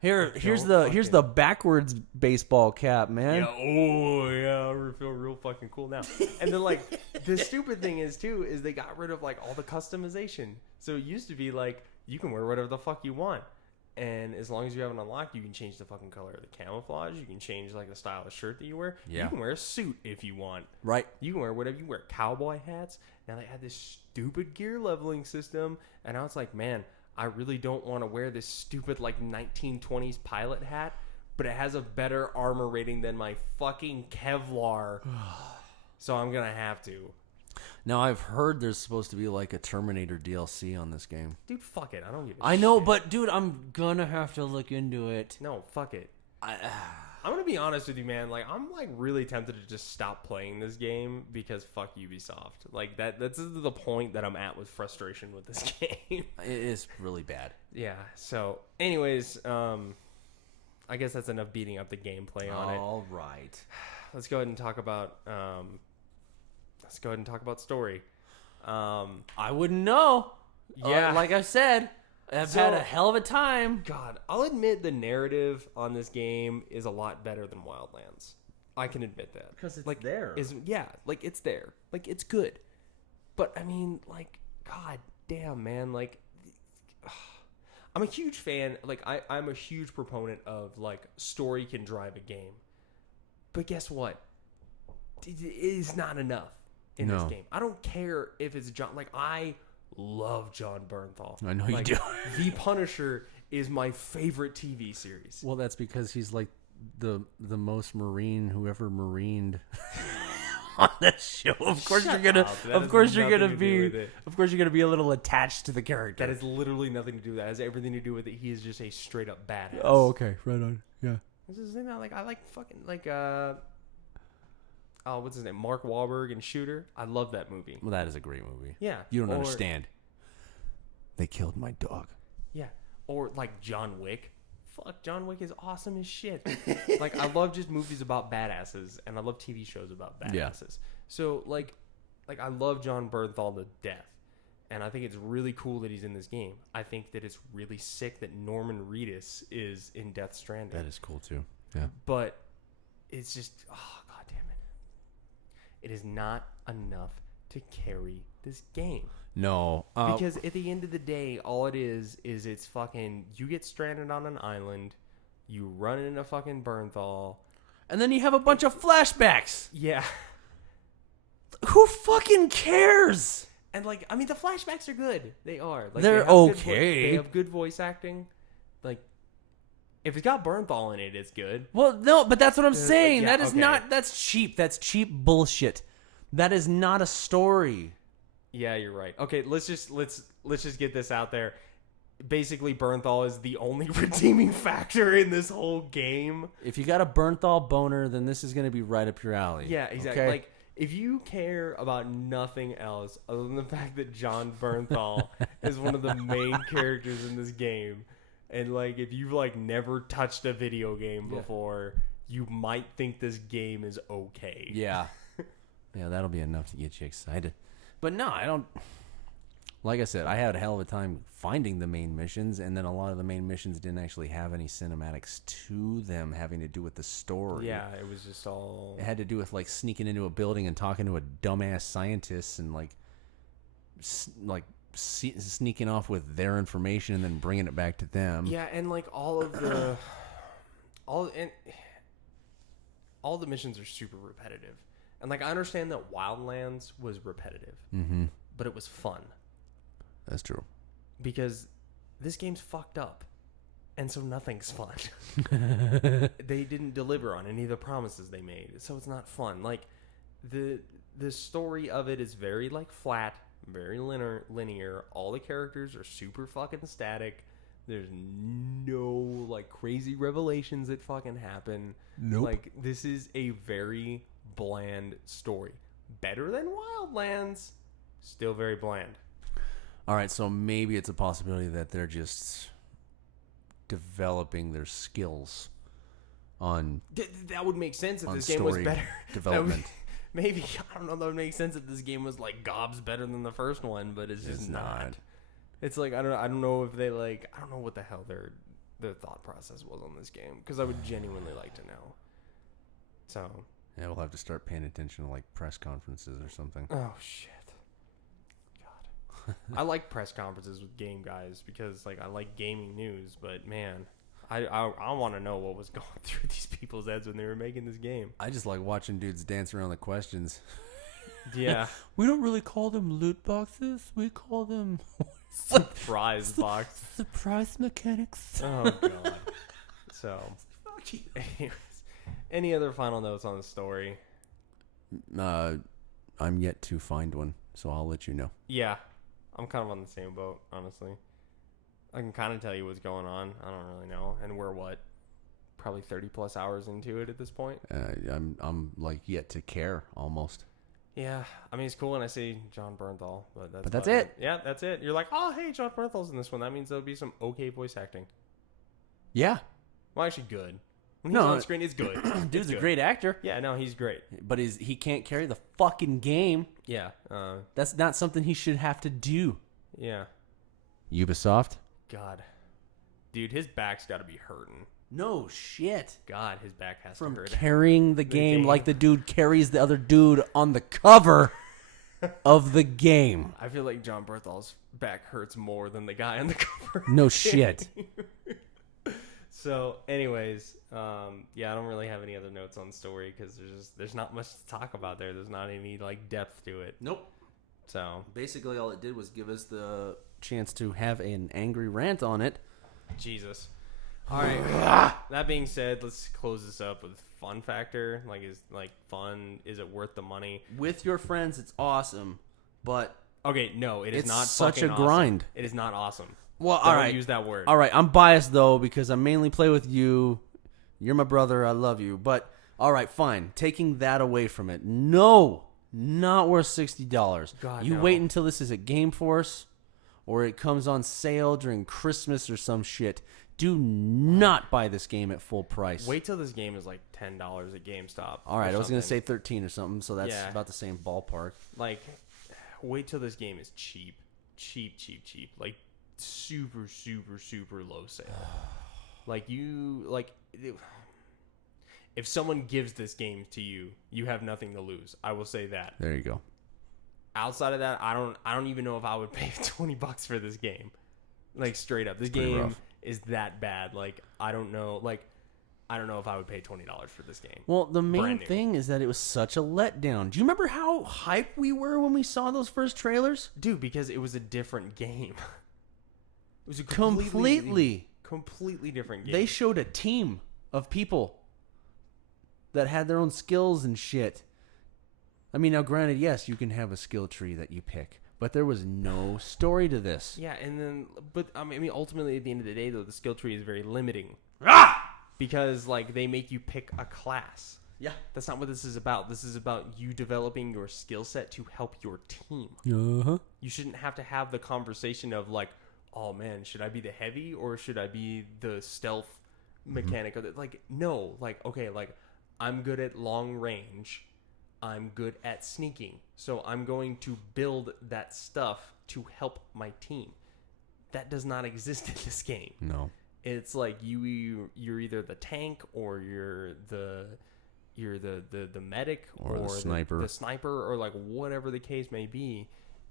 Here's the backwards baseball cap, man. Yeah, oh yeah, I feel real fucking cool now. And then like the stupid thing is too is they got rid of like all the customization. So it used to be like you can wear whatever the fuck you want, and as long as you have it unlocked, you can change the fucking color of the camouflage. You can change like the style of shirt that you wear. Yeah. You can wear a suit if you want. Right. You can wear whatever you wear. Cowboy hats. Now they had this stupid gear leveling system, and now it's like, man, I really don't want to wear this stupid like 1920s pilot hat, but it has a better armor rating than my fucking Kevlar. So I'm gonna have to. Now I've heard there's supposed to be like a Terminator DLC on this game. Dude, fuck it. I don't give a I know, shit. but dude, I'm gonna have to look into it. No, fuck it. I'm gonna be honest with you, man. Like, I'm like really tempted to just stop playing this game because fuck Ubisoft. Like that's the point that I'm at with frustration with this game. It is really bad. Yeah. So, anyways, I guess that's enough beating up the gameplay on it. All right. Let's go ahead and talk about story. I wouldn't know. Yeah. Like I said, I've So- had a hell of a time. God, I'll admit the narrative on this game is a lot better than Wildlands. I can admit that. Because it's like there. Like it's there. Like it's good. But I mean, like, god damn, man, like I'm a huge fan, like I'm a huge proponent of like story can drive a game. But guess what? It is not enough in this No. game. I don't care if it's John, like I love John Bernthal. I know you Like, do. The Punisher is my favorite TV series. Well, that's because he's like the most marine whoever marined on that show. Of course Shut you're gonna up. That of has course you're nothing gonna to do be with it. of course you're gonna be a little attached to the character. That has literally nothing to do with that. It has everything to do with it. He is just a straight up badass. Oh, okay. Right on. Yeah. This is like I like fucking like oh, what's his name? Mark Wahlberg and Shooter. I love that movie. Well, that is a great movie. Yeah. You don't Or- understand. They killed my dog. Yeah. Or like John Wick. Fuck, John Wick is awesome as shit. Like I love just movies about badasses, and I love TV shows about badasses. Yeah. So like I love John Bernthal to death, and I think it's really cool that he's in this game. I think that it's really sick that Norman Reedus is in Death Stranding. That is cool too. Yeah. But it's just, oh god damn it is not enough to carry this game. No, Because at the end of the day, all it is it's fucking, you get stranded on an island, you run into fucking Bernthal. and then you have a bunch of flashbacks. Yeah. Who fucking cares? And like, I mean, the flashbacks are good. They are. Like, They're they have good okay. they have good voice acting. Like, if it's got Bernthal in it, it's good. Well, no, but that's what I'm Like, saying. yeah, That is okay. not. That's cheap. That's cheap bullshit. That is not a story. Yeah, you're right. Okay, let's just get this out there. Basically, Bernthal is the only redeeming factor in this whole game. If you got a Bernthal boner, then this is going to be right up your alley. Yeah, exactly. Okay? Like, if you care about nothing else other than the fact that John Bernthal is one of the main characters in this game, and like, if you've like never touched a video game before, you might think this game is okay. Yeah. Yeah, that'll be enough to get you excited. But no, I don't. Like I said, I had a hell of a time finding the main missions, and then a lot of the main missions didn't actually have any cinematics to them having to do with the story. Yeah, it was just all. It had to do with like sneaking into a building and talking to a dumbass scientist and sneaking off with their information and then bringing it back to them. Yeah, and like all the missions are super repetitive. And like, I understand that Wildlands was repetitive, but it was fun. That's true. Because this game's fucked up, and so nothing's fun. They didn't deliver on any of the promises they made, so it's not fun. Like, the story of it is very like flat, very linear. All the characters are super fucking static. There's no like crazy revelations that fucking happen. Nope. Like, this is a very bland story. Better than Wildlands, still very bland. All right, so maybe it's a possibility that they're just developing their skills on That would make sense if on this game was story better. development. Maybe, I don't know, that would make sense if this game was like gobs better than the first one, but it's just not. It's like, I don't know if they like, I don't know what the hell their thought process was on this game, because I would genuinely like to know. So Yeah, we'll have to start paying attention to like press conferences or something. oh shit, God, I like press conferences with game guys because like I like gaming news, but man, I want to know what was going through these people's heads when they were making this game. I just like watching dudes dance around the questions. Yeah. We don't really call them loot boxes. We call them Surprise box. surprise mechanics. Oh god. So, anyways, any other final notes on the story? I'm yet to find one, so I'll let you know. Yeah, I'm kind of on the same boat, honestly. I can kind of tell you what's going on. I don't really know, and we're probably 30 plus hours into it at this point. I'm like yet to care almost. Yeah, I mean, it's cool when I see John Bernthal, but that's But that's about it. Yeah, that's it. You're like, oh, hey, John Bernthal's in this one. That means there'll be some okay voice acting. Yeah, Well, actually, good. When he's No, on screen, it's good. dude's It's a good. great actor, Yeah, no, he's great. but he can't carry the fucking game. Yeah, That's not something he should have to do. yeah. Ubisoft? God, dude, his back's got to be hurting. No shit. God, his back has From to hurt. carrying the game game. like the dude carries the other dude on the cover of the game. I feel like John Berthal's back hurts more than the guy on the cover. No shit. So, anyways, yeah, I don't really have any other notes on the story because there's not much to talk about there. There's not any like depth to it. Nope. So, Basically, all it did was give us the chance to have an angry rant on it. Jesus. All right. That being said, let's close this up with fun factor. Like, is like fun? Is it worth the money? With your friends, it's awesome, but Okay, no, it is It's not such fucking a awesome. grind. It is not awesome. well, Don't all right. use that word. All right, I'm biased though because I mainly play with you. You're my brother. I love you. But all right, fine. Taking that away from it, no, not worth $60. God, you no. wait until this is at GameForce, or it comes on sale during Christmas or some shit. Do not buy this game at full price. Wait till this game is like $10 at GameStop. All right, or I was gonna something. say 13 or something, so that's Yeah. about the same ballpark. Like, wait till this game is cheap. Like, super, super, super low sale. Like, if someone gives this game to you, you have nothing to lose. I will say that. There you go. Outside of that, I don't even know if I would pay $20 for this game. Like straight up. This pretty game rough. is that bad. Like I don't know if I would pay $20 for this game. Well, the main Brand new. thing is that it was such a letdown. Do you remember how hyped we were when we saw those first trailers? Dude, because it was a different game. It was a Completely. completely different game. They showed a team of people that had their own skills and shit. I mean, now granted, yes, you can have a skill tree that you pick, but there was no story to this. Yeah, and then, but I mean, ultimately, at the end of the day, though, the skill tree is very limiting. Because, like, they make you pick a class. Yeah. That's not what this is about. This is about you developing your skill set to help your team. Uh-huh. You shouldn't have to have the conversation of, like, oh, man, should I be the heavy or should I be the stealth mechanic? Like, no. Like, okay, like, I'm good at long range. I'm good at sneaking. So I'm going to build that stuff to help my team. That does not exist in this game. No. It's like you're either the tank or you're the medic Or the sniper. the sniper or like whatever the case may be.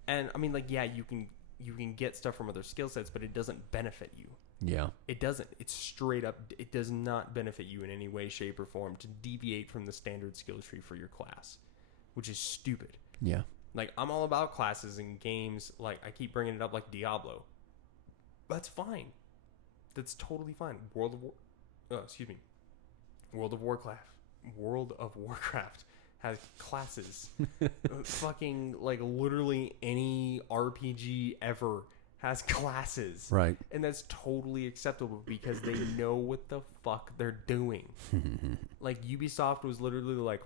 And I mean, like, yeah, you can get stuff from other skill sets, but it doesn't benefit you. Yeah. It doesn't. It's straight up. It does not benefit you in any way, shape, or form to deviate from the standard skill tree for your class, which is stupid. Yeah. Like, I'm all about classes in games. Like, I keep bringing it up, like Diablo. That's fine. That's totally fine. World of Warcraft has classes. Fucking, like, literally any RPG ever has classes. Right. And that's totally acceptable because they know what the fuck they're doing. Like, Ubisoft was literally like,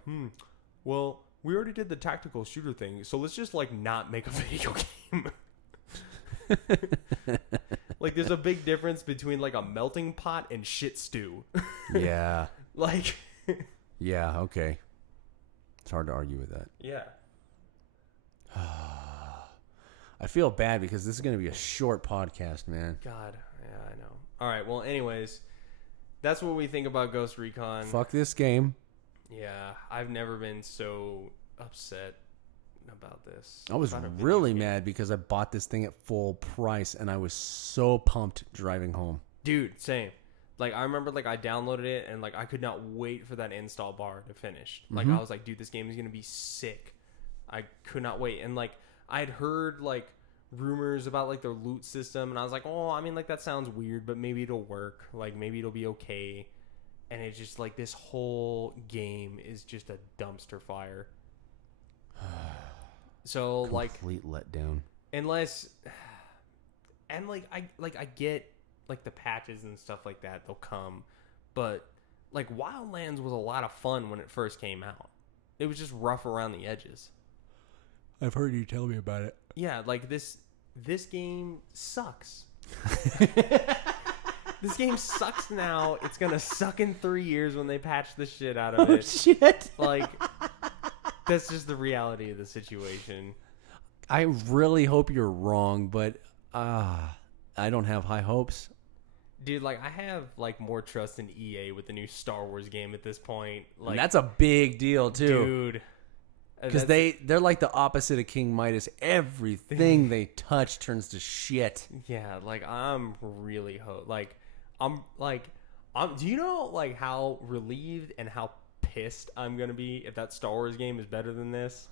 well, we already did the tactical shooter thing, so let's just, like, not make a video game. Like, there's a big difference between, like, a melting pot and shit stew. Yeah. Like... Yeah, okay. It's hard to argue with that. Yeah. I feel bad because this is going to be a short podcast, man. God. Yeah, I know. All right, well, anyways, that's what we think about Ghost Recon. Fuck this game. Yeah, I've never been so upset about this. I was About a video really game. mad because I bought this thing at full price and I was so pumped driving home. Dude, same. Like, I remember, like, I downloaded it and, like, I could not wait for that install bar to finish. Like, I was like, dude, this game is going to be sick. I could not wait. And, like, I'd heard, like, rumors about, like, their loot system. And I was like, oh, I mean, like, that sounds weird, but maybe it'll work. Like, maybe it'll be okay. And it's just, like, this whole game is just a dumpster fire. So, like... Complete letdown. Unless... And, like, I get... like the patches and stuff like that, they'll come, but like Wildlands was a lot of fun when it first came out. It was just rough around the edges. I've heard you tell me about it. Yeah, like this game sucks. This game sucks now. It's gonna suck in 3 years when they patch the shit out of it. Shit. Like, that's just the reality of the situation. I really hope you're wrong, but I don't have high hopes. Dude, like, I have, like, more trust in EA with the new Star Wars game at this point. Like, And that's a big deal, too. dude. Because they're like the opposite of King Midas. Everything they touch turns to shit. Yeah, like, I'm really do you know, like, how relieved and how pissed I'm going to be if that Star Wars game is better than this?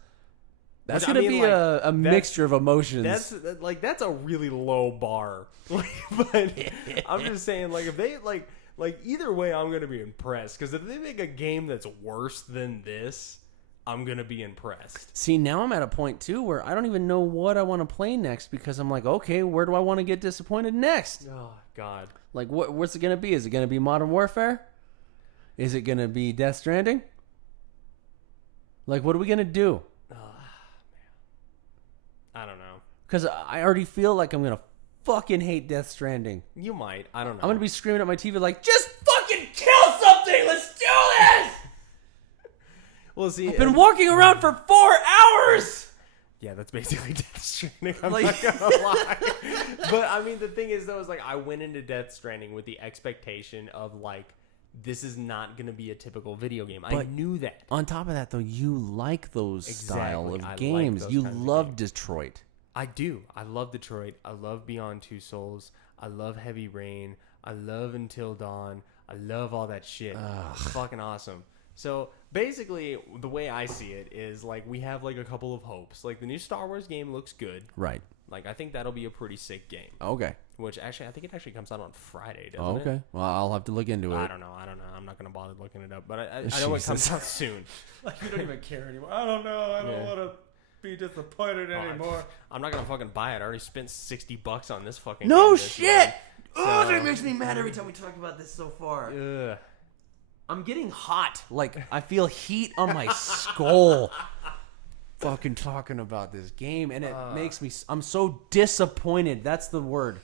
That's Which, I going to mean, be like, a mixture of emotions. That's a really low bar. Like, but I'm just saying, like, if they, like either way, I'm going to be impressed. Because if they make a game that's worse than this, I'm going to be impressed. See, now I'm at a point, too, where I don't even know what I want to play next. Because I'm like, okay, where do I want to get disappointed next? Oh, God. Like, what's it going to be? Is it going to be Modern Warfare? Is it going to be Death Stranding? Like, what are we going to do? I don't know. Because I already feel like I'm going to fucking hate Death Stranding. You might. I don't know. I'm going to be screaming at my TV like, just fucking kill something! Let's do this! Well, see, I've been walking around for 4 hours! yeah, that's basically Death Stranding. I'm Like- not gonna lie. But I mean, the thing is, though, is like I went into Death Stranding with the expectation of like this is not going to be a typical video game. I But knew that. On top of that, though, you like those style Exactly. of I like games. those You kinds of love games. Detroit. I do. I love Detroit. I love Beyond Two Souls. I love Heavy Rain. I love Until Dawn. I love all that shit. It's fucking awesome. So basically, the way I see it is like we have like a couple of hopes. Like the new Star Wars game looks good. Right. Like I think that'll be a pretty sick game. Okay. Which actually, I think it actually comes out on Friday, doesn't it? Okay. Well, I'll have to look into it. I don't know. I'm not gonna bother looking it up, but I know it comes Jesus. out soon. Like you don't even care anymore. I don't know. I don't Yeah. want to be disappointed anymore. I'm not gonna fucking buy it. I already spent $60 on this fucking. No game this shit! Oh, So- that makes me mad every time we talk about this so far. month. Ugh. I'm getting hot. Like, I feel heat on my skull. Fucking talking about this game, and it makes me. I'm so disappointed. That's the word.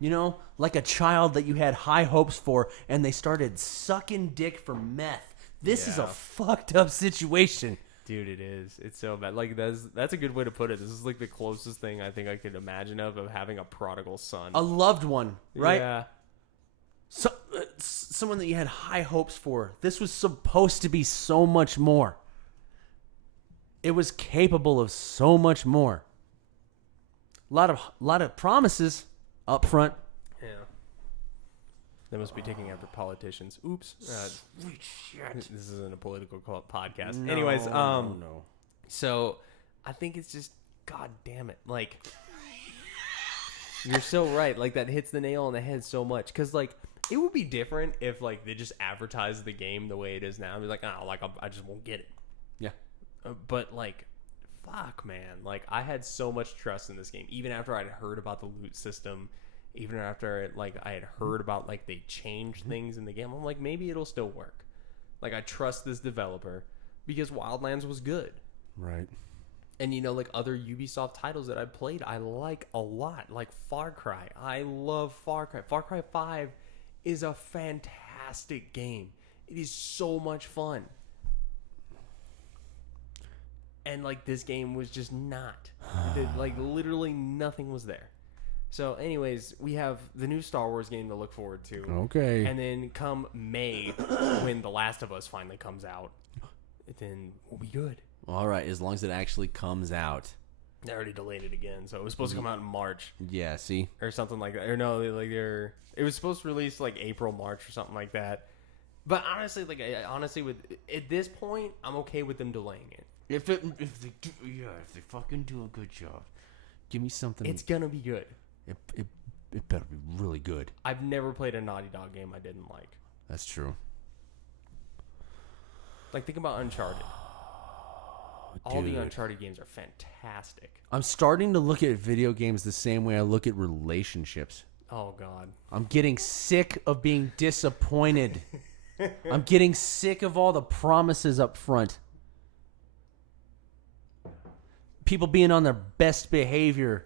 You know, like a child that you had high hopes for, and they started sucking dick for meth. This is a Yeah. fucked up situation. Dude, it is. It's so bad. Like that's a good way to put it. This is like the closest thing I think I could imagine of having a prodigal son. A loved one, right? Yeah. So, someone that you had high hopes for. This was supposed to be so much more. It was capable of so much more. A lot of promises up front. Yeah. They must be taking after politicians. Oops. Sweet shit. This isn't a political podcast. Anyways, no. so I think it's just, god damn it, like you're so right. Like that hits the nail on the head so much because like it would be different if like they just advertised the game the way it is now. I'd be like, oh, like I just won't get it. Yeah. But like, fuck, man. Like I had so much trust in this game, even after I'd heard about the loot system. Even after like I had heard about like they changed things in the game, I'm like maybe it'll still work. Like I trust this developer because Wildlands was good, Right. and you know like other Ubisoft titles that I played, I like a lot. Like Far Cry, I love Far Cry. Far Cry 5 is a fantastic game. It is so much fun, and like this game was just not. Like literally nothing was there. So, anyways, we have the new Star Wars game to look forward to. Okay. And then come May, when The Last of Us finally comes out, then we'll be good. All right, as long as it actually comes out. They already delayed it again, so it was supposed to come out in March Yeah, see? or something like that. Or no, like it was supposed to release like April, March or something like that. But honestly, with at this point, I'm okay with them delaying it. If they fucking do a good job, give me something. It's gonna be good. It better be really good. I've never played a Naughty Dog game I didn't like. That's true. Like think about Uncharted. All the Dude. Uncharted games are fantastic. I'm starting to look at video games the same way I look at relationships. Oh God. I'm getting sick of being disappointed. I'm getting sick of all the promises up front. People being on their best behavior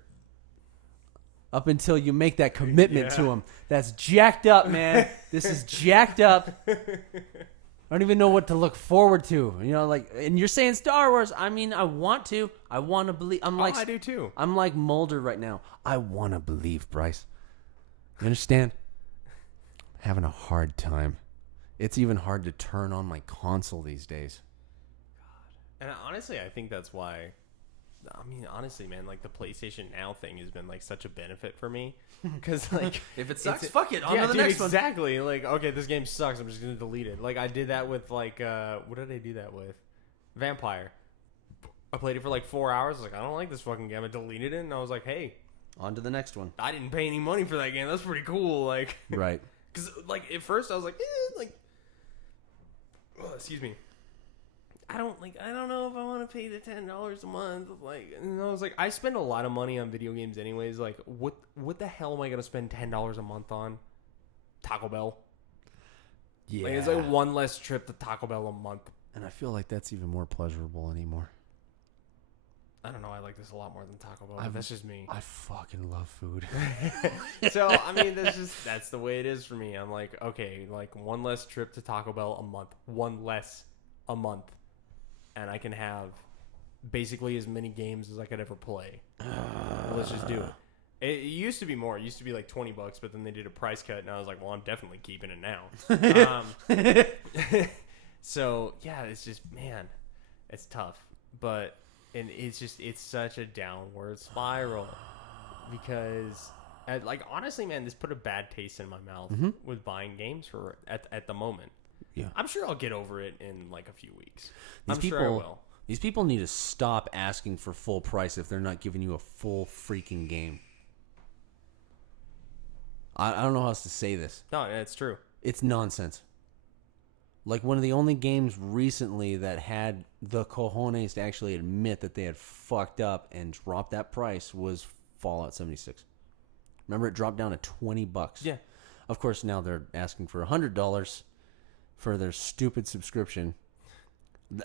up until you make that commitment to them. That's jacked up, man. This is jacked up. I don't even know what to look forward to. You know, like, and you're saying Star Wars. I mean, I want to believe. I do too. I'm like Mulder right now. I want to believe, Bryce. You understand? I'm having a hard time. It's even hard to turn on my console these days. And honestly, I think that's why. I mean, honestly, man, like the PlayStation Now thing has been like such a benefit for me because like If it sucks, it's- fuck it. On to the dude, next one. exactly. Like, okay, this game sucks. I'm just gonna delete it. Like I did that with like what did I do that with? Vampire. I played it for like 4 hours. I was like, I don't like this fucking game. I deleted it, and I was like, hey, On to the next one. I didn't pay any money for that game. That's pretty cool. Like, Right. because like at first I was like, excuse me. I don't know if I want to pay the $10 a month. Like, and I was like, I spend a lot of money on video games anyways. Like, what the hell am I gonna spend $10 a month on? Taco Bell. Yeah. Like, it's like one less trip to Taco Bell a month. And I feel like that's even more pleasurable anymore. I don't know. I like this a lot more than Taco Bell. That's just me. I fucking love food. So I mean, that's the way it is for me. I'm like, okay, like one less trip to Taco Bell a month, one less a month, and I can have basically as many games as I could ever play. Let's just do it. It used to be more. It used to be like $20, but then they did a price cut, and I was like, well, I'm definitely keeping it now. So yeah, it's just, man, it's tough, but and it's such a downward spiral because, like, honestly, man, this put a bad taste in my mouth with buying games for at the moment. Yeah. I'm sure I'll get over it in like a few weeks. Sure I will. These people need to stop asking for full price if they're not giving you a full freaking game. I don't know how else to say this. No, it's true. It's nonsense. Like, one of the only games recently that had the cojones to actually admit that they had fucked up and dropped that price was Fallout 76. Remember, it dropped down to $20. Yeah. Of course, now they're asking for $100 for their stupid subscription.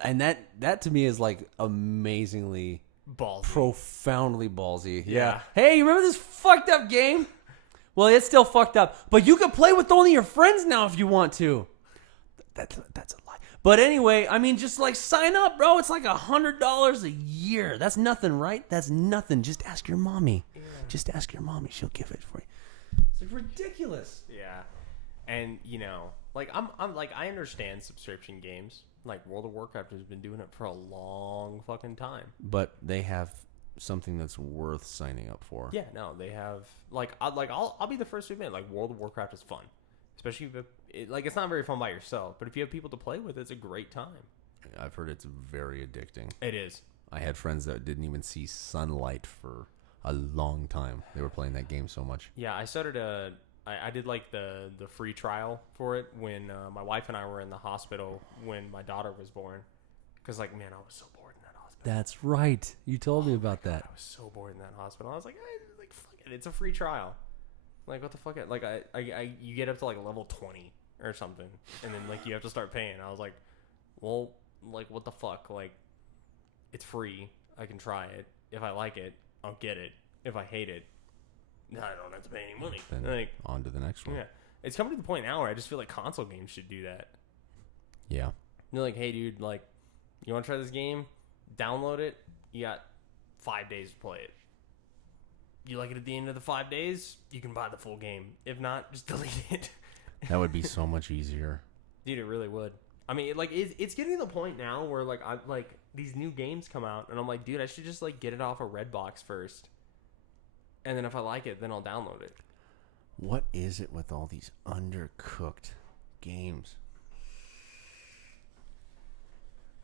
And that to me is like amazingly Ballsy. profoundly ballsy. Yeah. Hey, you remember this fucked up game? Well, it's still fucked up, but you can play with only your friends now if you want to. That's a lie. But anyway, I mean, just like sign up, bro. It's like $100 a year. That's nothing, right? That's nothing. Just ask your mommy. Yeah. Just ask your mommy. She'll give it for you. It's like ridiculous. Yeah. And you know, like I'm like, I understand subscription games. Like World of Warcraft has been doing it for a long fucking time. But they have something that's worth signing up for. Yeah, no, they have I'll be the first to admit, like, World of Warcraft is fun, especially if it's not very fun by yourself, but if you have people to play with, it's a great time. I've heard it's very addicting. It is. I had friends that didn't even see sunlight for a long time. They were playing that game so much. Yeah, I did like the free trial for it when my wife and I were in the hospital when my daughter was born, because, like, man, I was so bored in that hospital. That's right. You told me about that. I was so bored in that hospital. I was like, fuck it, it's a free trial. Like, what the fuck? Like, you get up to like level 20 or something, and then like you have to start paying. I was like, well, like, what the fuck? Like, it's free. I can try it. If I like it, I'll get it. If I hate it, I don't have to pay any money. Then like, on to the next one. yeah, it's coming to the point now where I just feel like console games should do that. Yeah. They're like, hey, dude, like, you want to try this game? Download it. You got 5 days to play it. You like it at the end of the 5 days? You can buy the full game. If not, just delete it. That would be so much easier. Dude, it really would. I mean, like, it's getting to the point now where, like, these new games come out, and I'm like, dude, I should just, like, get it off of Redbox first. And then if I like it, then I'll download it. What is it with all these undercooked games?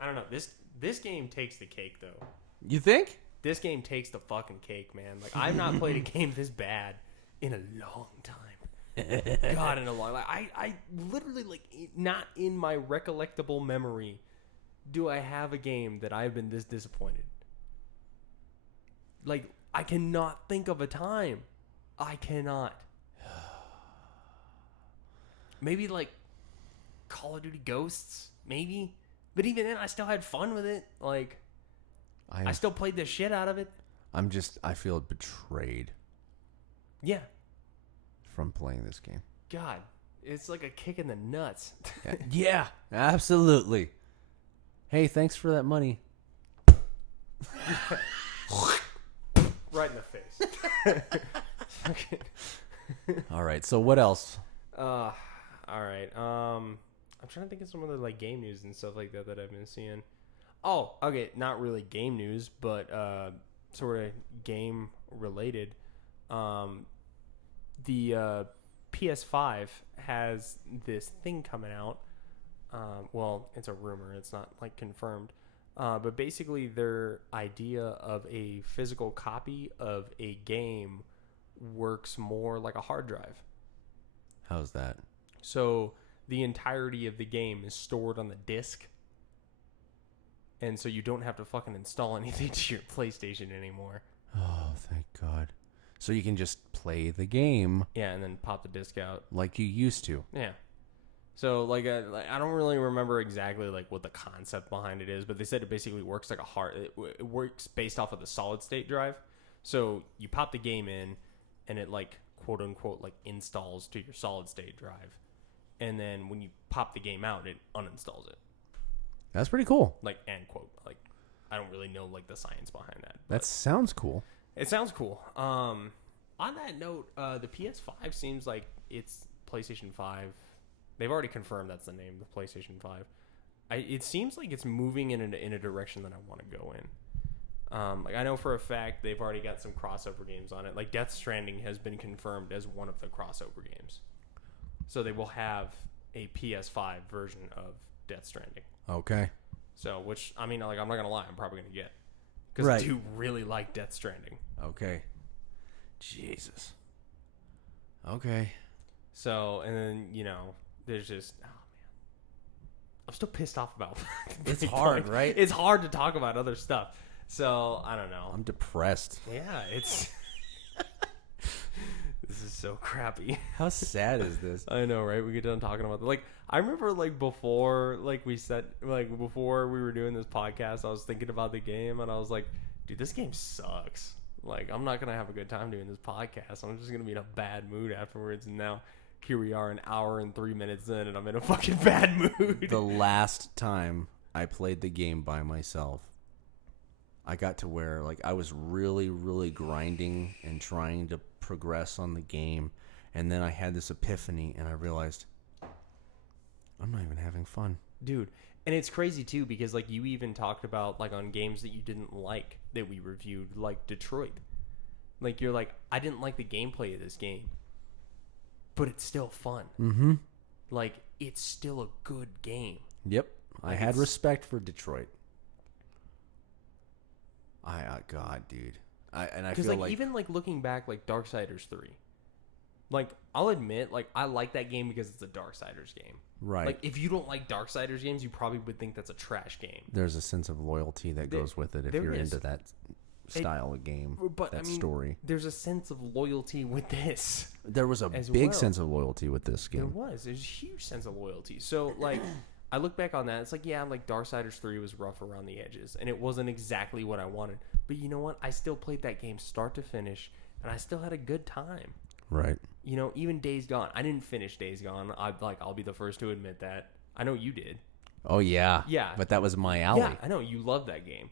I don't know. This game takes the cake, though. You think? This game takes the fucking cake, man. Like, I've not played a game this bad in a long time. God, in a long... Like, I literally, like, not in my recollectable memory do I have a game that I've been this disappointed. Like, I cannot think of a time. I cannot. Maybe, like, Call of Duty Ghosts? Maybe? But even then, I still had fun with it. Like, I still played the shit out of it. I feel betrayed Yeah. from playing this game. God, it's like a kick in the nuts. Yeah, absolutely. Hey, thanks for that money. Right in the face. Okay. All right, so what else? All right. I'm trying to think of some other, like, game news and stuff like that I've been seeing. Oh, okay, not really game news, but sort of game related. The PS5 has this thing coming out. Well, it's a rumor. It's not, like, confirmed. But basically their idea of a physical copy of a game works more like a hard drive. How's that? So the entirety of the game is stored on the disc. And so you don't have to fucking install anything to your PlayStation anymore. Oh, thank God. So you can just play the game. Yeah, and then pop the disc out. Like you used to. Yeah. So, like, I don't really remember exactly, like, what the concept behind it is, but they said it basically works like it works based off of the solid state drive. So you pop the game in, and it, like, quote unquote, like, installs to your solid state drive. And then when you pop the game out, it uninstalls it. That's pretty cool. Like, end quote. Like, I don't really know, like, the science behind that. That sounds cool. It sounds cool. On that note, the PS5 seems like it's PlayStation 5. They've already confirmed that's the name, the PlayStation 5. It seems like it's moving in a direction that I want to go in. Like I know for a fact they've already got some crossover games on it. Like Death Stranding has been confirmed as one of the crossover games. So they will have a PS5 version of Death Stranding. Okay. So, which, I mean, like, I'm not going to lie, I'm probably going to get. Because Right. I do really like Death Stranding. Okay. Jesus. Okay. So, and then, you know, there's just, oh, man. I'm still pissed off about It's hard, right? It's hard to talk about other stuff. So, I don't know. I'm depressed. Yeah, it's... This is so crappy. How sad is this? I know, right? We get done talking about like I remember like before like we said like before we were doing this podcast, I was thinking about the game and I was like, dude, this game sucks. Like I'm not gonna have a good time doing this podcast. I'm just gonna be in a bad mood afterwards. And now here we are, an hour and 3 minutes in, and I'm in a fucking bad mood. The last time I played the game by myself, I got to where like I was really, really grinding and trying to progress on the game, and then I had this epiphany and I realized I'm not even having fun. Dude, and it's crazy too because like you even talked about like on games that you didn't like that we reviewed, like Detroit. Like you're like, I didn't like the gameplay of this game, but it's still fun. Mm-hmm. Like it's still a good game. Yep. I Like, had it's- respect for Detroit. God, dude. I Because feel like even like looking back, like Darksiders 3, like I'll admit, like I like that game because it's a Darksiders game. right. Like if you don't like Darksiders games, you probably would think that's a trash game. There's a sense of loyalty that goes with it if there you're is. into that style of game, But that I mean, story. there's a sense of loyalty with this. There was a as big well. sense of loyalty with this There game. was. There's a huge sense of loyalty. So like, I look back on that. It's like, yeah, like Darksiders 3 was rough around the edges, and it wasn't exactly what I wanted. But you know what? I still played that game start to finish, and I still had a good time. Right. You know, even Days Gone. I didn't finish Days Gone. I'll be the first to admit that. I know you did. Oh yeah. Yeah. But that was my alley. Yeah, I know you love that game.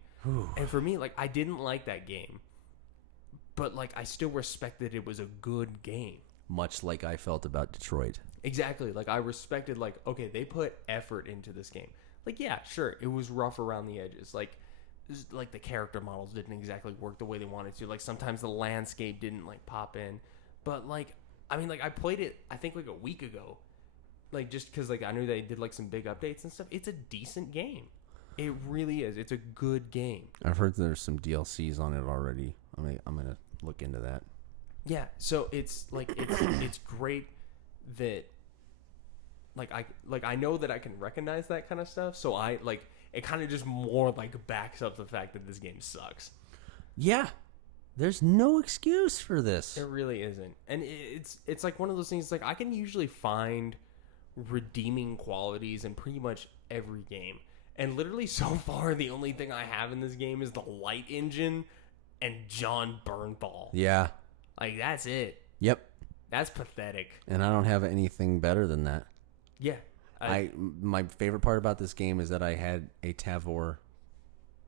And for me, like I didn't like that game, but like I still respected it was a good game. Much like I felt about Detroit. Exactly. Like I respected like, okay, they put effort into this game. Like yeah, sure, it was rough around the edges. Like the character models didn't exactly work the way they wanted to. Like sometimes the landscape didn't like pop in. But like I mean like I played it I think like a week ago. Like just cuz like I knew they did like some big updates and stuff. It's a decent game. It really is. It's a good game. I've heard there's some DLCs on it already. I'm gonna look into that. Yeah, so it's like it's great that I know that I can recognize that kind of stuff. So I like it kind of just more like backs up the fact that this game sucks. Yeah. There's no excuse for this. It really isn't. And it's like one of those things like I can usually find redeeming qualities in pretty much every game. And literally so far the only thing I have in this game is the light engine and John Bernthal. Yeah. Like that's it. Yep. That's pathetic. And I don't have anything better than that. Yeah. My favorite part about this game is that I had a Tavor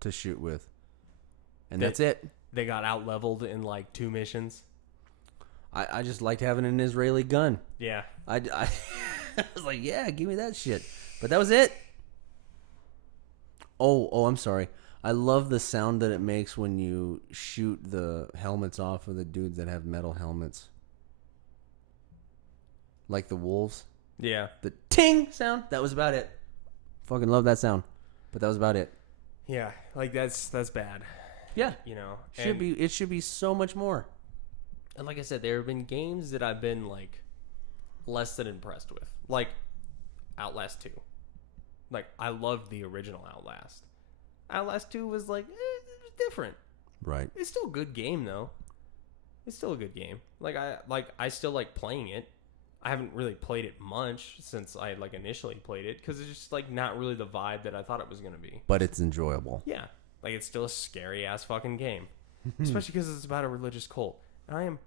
to shoot with. And that's it. They got out leveled in like 2 missions. I just liked having an Israeli gun. Yeah. I was like, yeah, give me that shit. But that was it. Oh, I'm sorry. I love the sound that it makes when you shoot the helmets off of the dudes that have metal helmets. Like the wolves. Yeah. The ting sound. That was about it. Fucking love that sound. But that was about it. Yeah. Like that's bad. Yeah. You know. It should be so much more. And like I said, there have been games that I've been like less than impressed with. Like Outlast 2. Like I loved the original Outlast. Outlast 2 was like it was different. Right. It's still a good game though. It's still a good game. Like I still like playing it. I haven't really played it much since I like initially played it because it's just like not really the vibe that I thought it was gonna be. But it's enjoyable. Yeah, like it's still a scary ass fucking game, especially because it's about a religious cult, and I am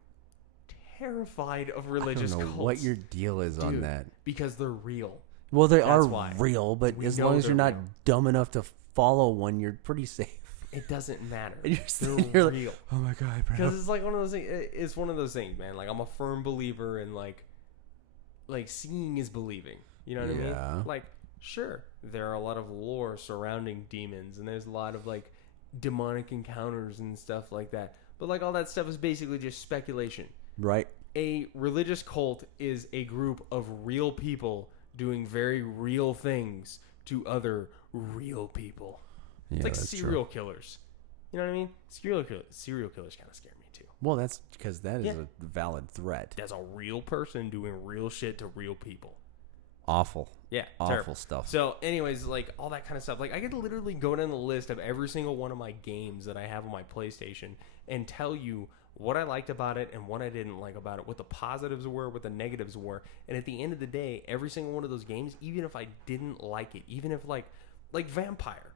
terrified of religious I don't know cults. what your deal is on Dude, that. because they're real. Well, they That's are why. real, but We as know long as they're you're not real. dumb enough to follow one, you're pretty safe. It doesn't matter. And They're you're real. like, oh my god, bro. Because it's like one of those things. It's one of those things, man. Like I'm a firm believer in like seeing is believing. You know what I Yeah. mean? Like, sure, there are a lot of lore surrounding demons, and there's a lot of like demonic encounters and stuff like that. But like all that stuff is basically just speculation. Right. A religious cult is a group of real people doing very real things to other real people. Yeah, It's like that's serial true. killers. You know what I mean? Serial killers kind of scare me too. Well, that's because that is Yeah. a valid threat. That's a real person doing real shit to real people. Awful. Yeah, Awful terrible stuff. So, anyways, like all that kind of stuff. Like I could literally go down the list of every single one of my games that I have on my PlayStation and tell you what I liked about it and what I didn't like about it, what the positives were, what the negatives were. And at the end of the day, every single one of those games, even if I didn't like it, even if like Vampire,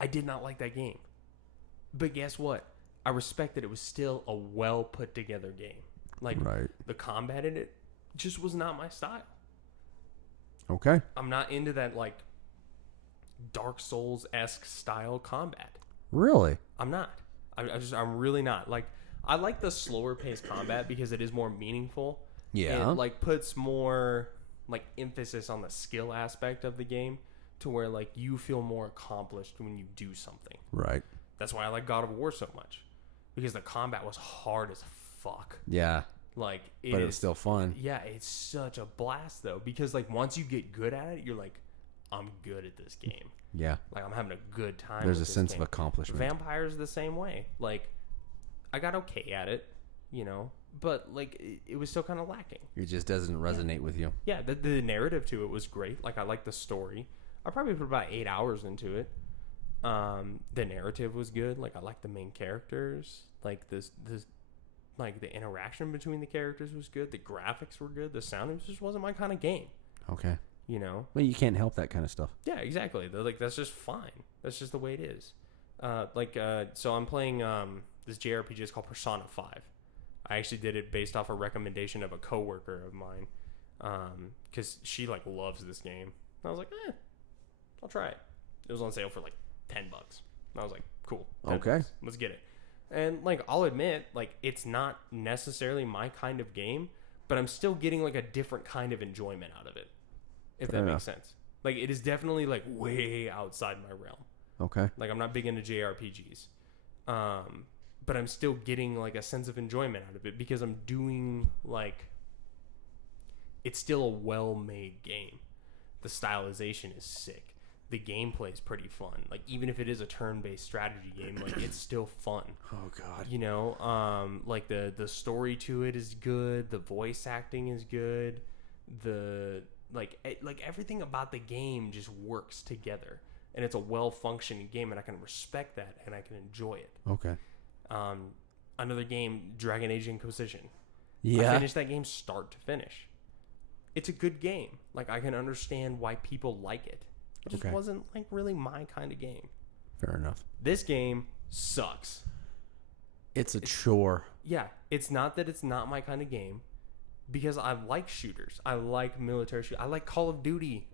I did not like that game. But guess what? I respect that it was still a well put together game. Like Right. the combat in it just was not my style. Okay. I'm not into that like Dark Souls-esque style combat. Really? I'm not. I'm really not. Like I like the slower paced combat because it is more meaningful. Yeah. It like puts more like emphasis on the skill aspect of the game to where like you feel more accomplished when you do something. Right. That's why I like God of War so much. Because the combat was hard as fuck. Yeah. Like But it was still fun. Yeah, it's such a blast though, because like once you get good at it, you're like, I'm good at this game. Yeah. Like I'm having a good time. There's a with this sense game. of accomplishment. Vampires the same way. Like I got okay at it, you know, but like it was still kind of lacking. It just doesn't resonate with you. Yeah, the narrative to it was great. Like I liked the story. I probably put about 8 hours into it. The narrative was good. Like I liked the main characters. Like this like the interaction between the characters was good. The graphics were good. The sound, it just wasn't my kind of game. Okay. You know? Well, you can't help that kind of stuff. Yeah, exactly. Like that's just fine. That's just the way it is. So I'm playing this JRPG is called Persona 5. I actually did it based off a recommendation of a coworker of mine, because she like loves this game. And I was like, I'll try it. It was on sale for like $10. And I was like, cool. Okay. $10. Let's get it. And like I'll admit, like it's not necessarily my kind of game, but I'm still getting like a different kind of enjoyment out of it. If Fair that enough. makes sense. Like it is definitely like way outside my realm. Okay. Like I'm not big into JRPGs. But I'm still getting like a sense of enjoyment out of it because I'm doing like it's still a well-made game. The stylization is sick. The gameplay is pretty fun. Like even if it is a turn-based strategy game, like it's still fun. Oh God. You know, like the story to it is good. The voice acting is good. The like everything about the game just works together, and it's a well-functioning game, and I can respect that and I can enjoy it. Okay. Another game, Dragon Age Inquisition. I Yeah. finished that game start to finish. It's a good game. Like I can understand why people like it. It just Okay. wasn't like really my kind of game. Fair enough. This game sucks. It's a chore. Yeah, it's not that it's not my kind of game, because I like shooters. I like military shooters. I like Call of Duty.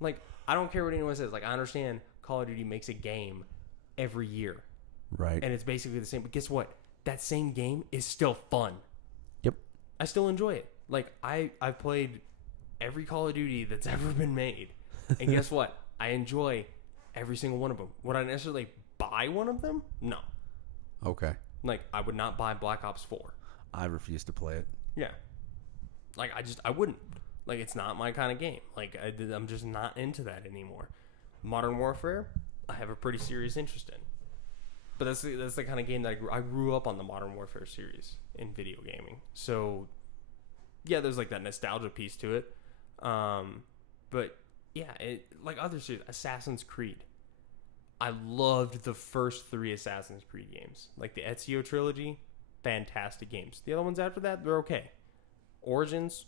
Like, I don't care what anyone says. Like, I understand Call of Duty makes a game every year, Right. and it's basically the same. But guess what? That same game is still fun. Yep. I still enjoy it. Like, I've played every Call of Duty that's ever been made. And guess what? I enjoy every single one of them. Would I necessarily buy one of them? No. Okay. Like, I would not buy Black Ops 4. I refuse to play it. Yeah. Like, I wouldn't. Like, it's not my kind of game. Like, I'm just not into that anymore. Modern Warfare, I have a pretty serious interest in. But that's the kind of game that I grew up on, the Modern Warfare series in video gaming. So, yeah, there's, like, that nostalgia piece to it. But, yeah, like other series, Assassin's Creed. I loved the first 3 Assassin's Creed games. Like, the Ezio trilogy, fantastic games. The other ones after that, they're okay. Origins,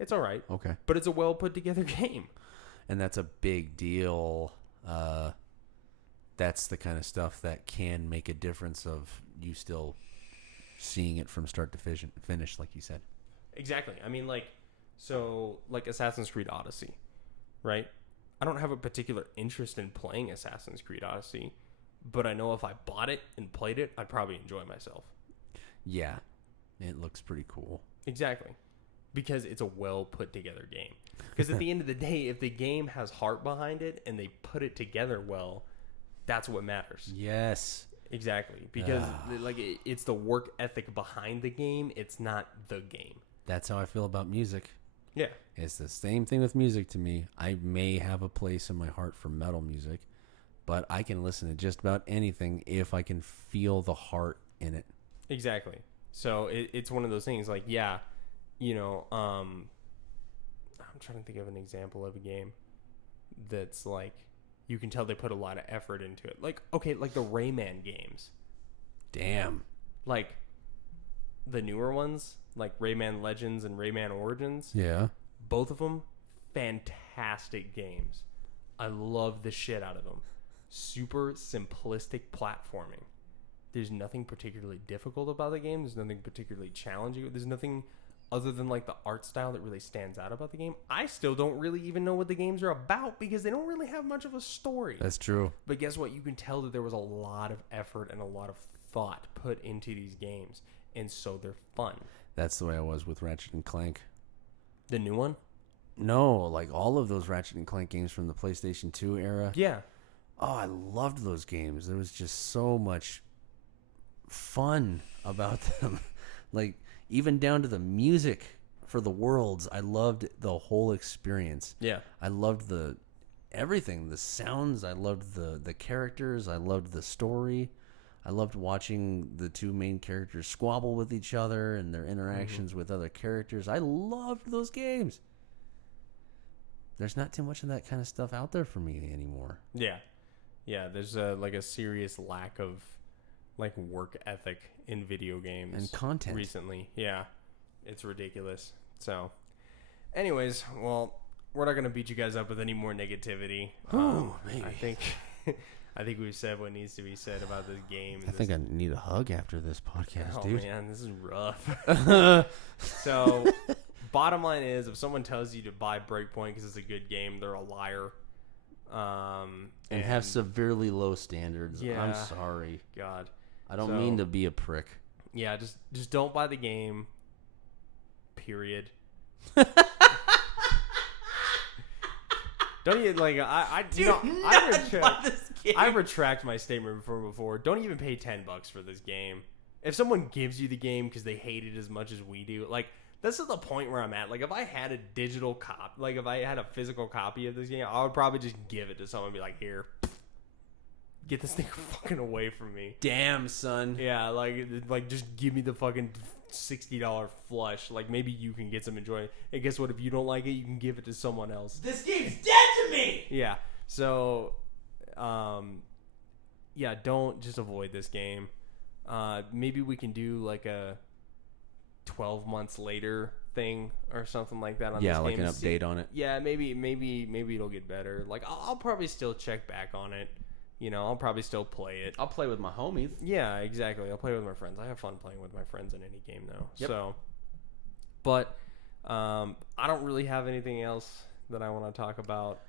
it's all right. Okay. But it's a well put together game. And that's a big deal. That's the kind of stuff that can make a difference of you still seeing it from start to finish, like you said. Exactly. I mean, like Assassin's Creed Odyssey, right? I don't have a particular interest in playing Assassin's Creed Odyssey, but I know if I bought it and played it, I'd probably enjoy myself. Yeah, it looks pretty cool. Exactly. Because it's a well put together game. Because at the end of the day, if the game has heart behind it and they put it together well, that's what matters. Yes. Exactly. Because it's the work ethic behind the game. It's not the game. That's how I feel about music. Yeah. It's the same thing with music to me. I may have a place in my heart for metal music, but I can listen to just about anything if I can feel the heart in it. Exactly. So it's one of those things like, yeah, you know, I'm trying to think of an example of a game that's like, you can tell they put a lot of effort into it. Like, okay, like the Rayman games. Damn. Like the newer ones, like Rayman Legends and Rayman Origins. Yeah. Both of them, fantastic games. I love the shit out of them. Super simplistic platforming. There's nothing particularly difficult about the game. There's nothing particularly challenging. There's nothing other than like the art style that really stands out about the game. I still don't really even know what the games are about because they don't really have much of a story. That's true. But guess what? You can tell that there was a lot of effort and a lot of thought put into these games. And so they're fun. That's the way I was with Ratchet and Clank. The new one? No, like all of those Ratchet and Clank games from the PlayStation 2 era. Yeah. Oh, I loved those games. There was just so much fun about them. Like, even down to the music for the worlds. I loved the whole experience. Yeah. I loved everything. The sounds. I loved the characters. I loved the story. I loved watching the two main characters squabble with each other and their interactions with other characters. I loved those games. There's not too much of that kind of stuff out there for me anymore. Yeah. Yeah, there's like a serious lack of like work ethic in video games And content. recently. Yeah. It's ridiculous. So, anyways, well, we're not going to beat you guys up with any more negativity. Maybe. I think we've said what needs to be said about this game. I think I need a hug after this podcast, Oh dude. man, this is rough. So, bottom line is, if someone tells you to buy Breakpoint because it's a good game, they're a liar. And have severely low standards. Yeah. I'm sorry. God. I don't So- mean to be a prick. Yeah, just don't buy the game. Period. Don't even like I retract my statement from before. Don't even pay $10 for this game. If someone gives you the game because they hate it as much as we do, like this is the point where I'm at. Like if I had a digital copy, like if I had a physical copy of this game, I would probably just give it to someone and be like, here, get this thing fucking away from me. Damn, son. Yeah, like just give me the fucking $60 flush. Like maybe you can get some enjoyment. And guess what? If you don't like it, you can give it to someone else. This game's dead to me! Yeah. So, yeah, don't just avoid this game. Maybe we can do like a 12 months later thing or something like that on this game. Yeah, like an to see- update on it. Yeah, maybe it'll get better. Like I'll probably still check back on it. You know, I'll probably still play it. I'll play with my homies. Yeah, exactly. I'll play with my friends. I have fun playing with my friends in any game now. Yep. So, but I don't really have anything else that I want to talk about.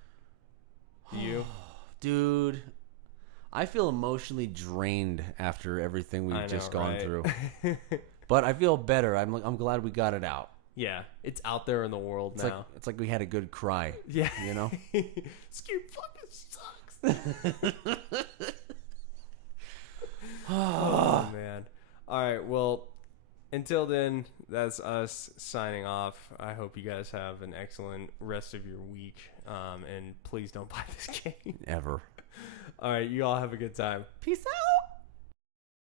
Do you? Dude, I feel emotionally drained after everything we've just gone through. But I feel better. I'm glad we got it out. Yeah, it's out there in the world It's now. it's like we had a good cry. Yeah, You know? Skew fucking sucks. Oh man. All right. Well, until then, that's us signing off. I hope you guys have an excellent rest of your week. And please don't buy this game. Ever. All right. You all have a good time. Peace out.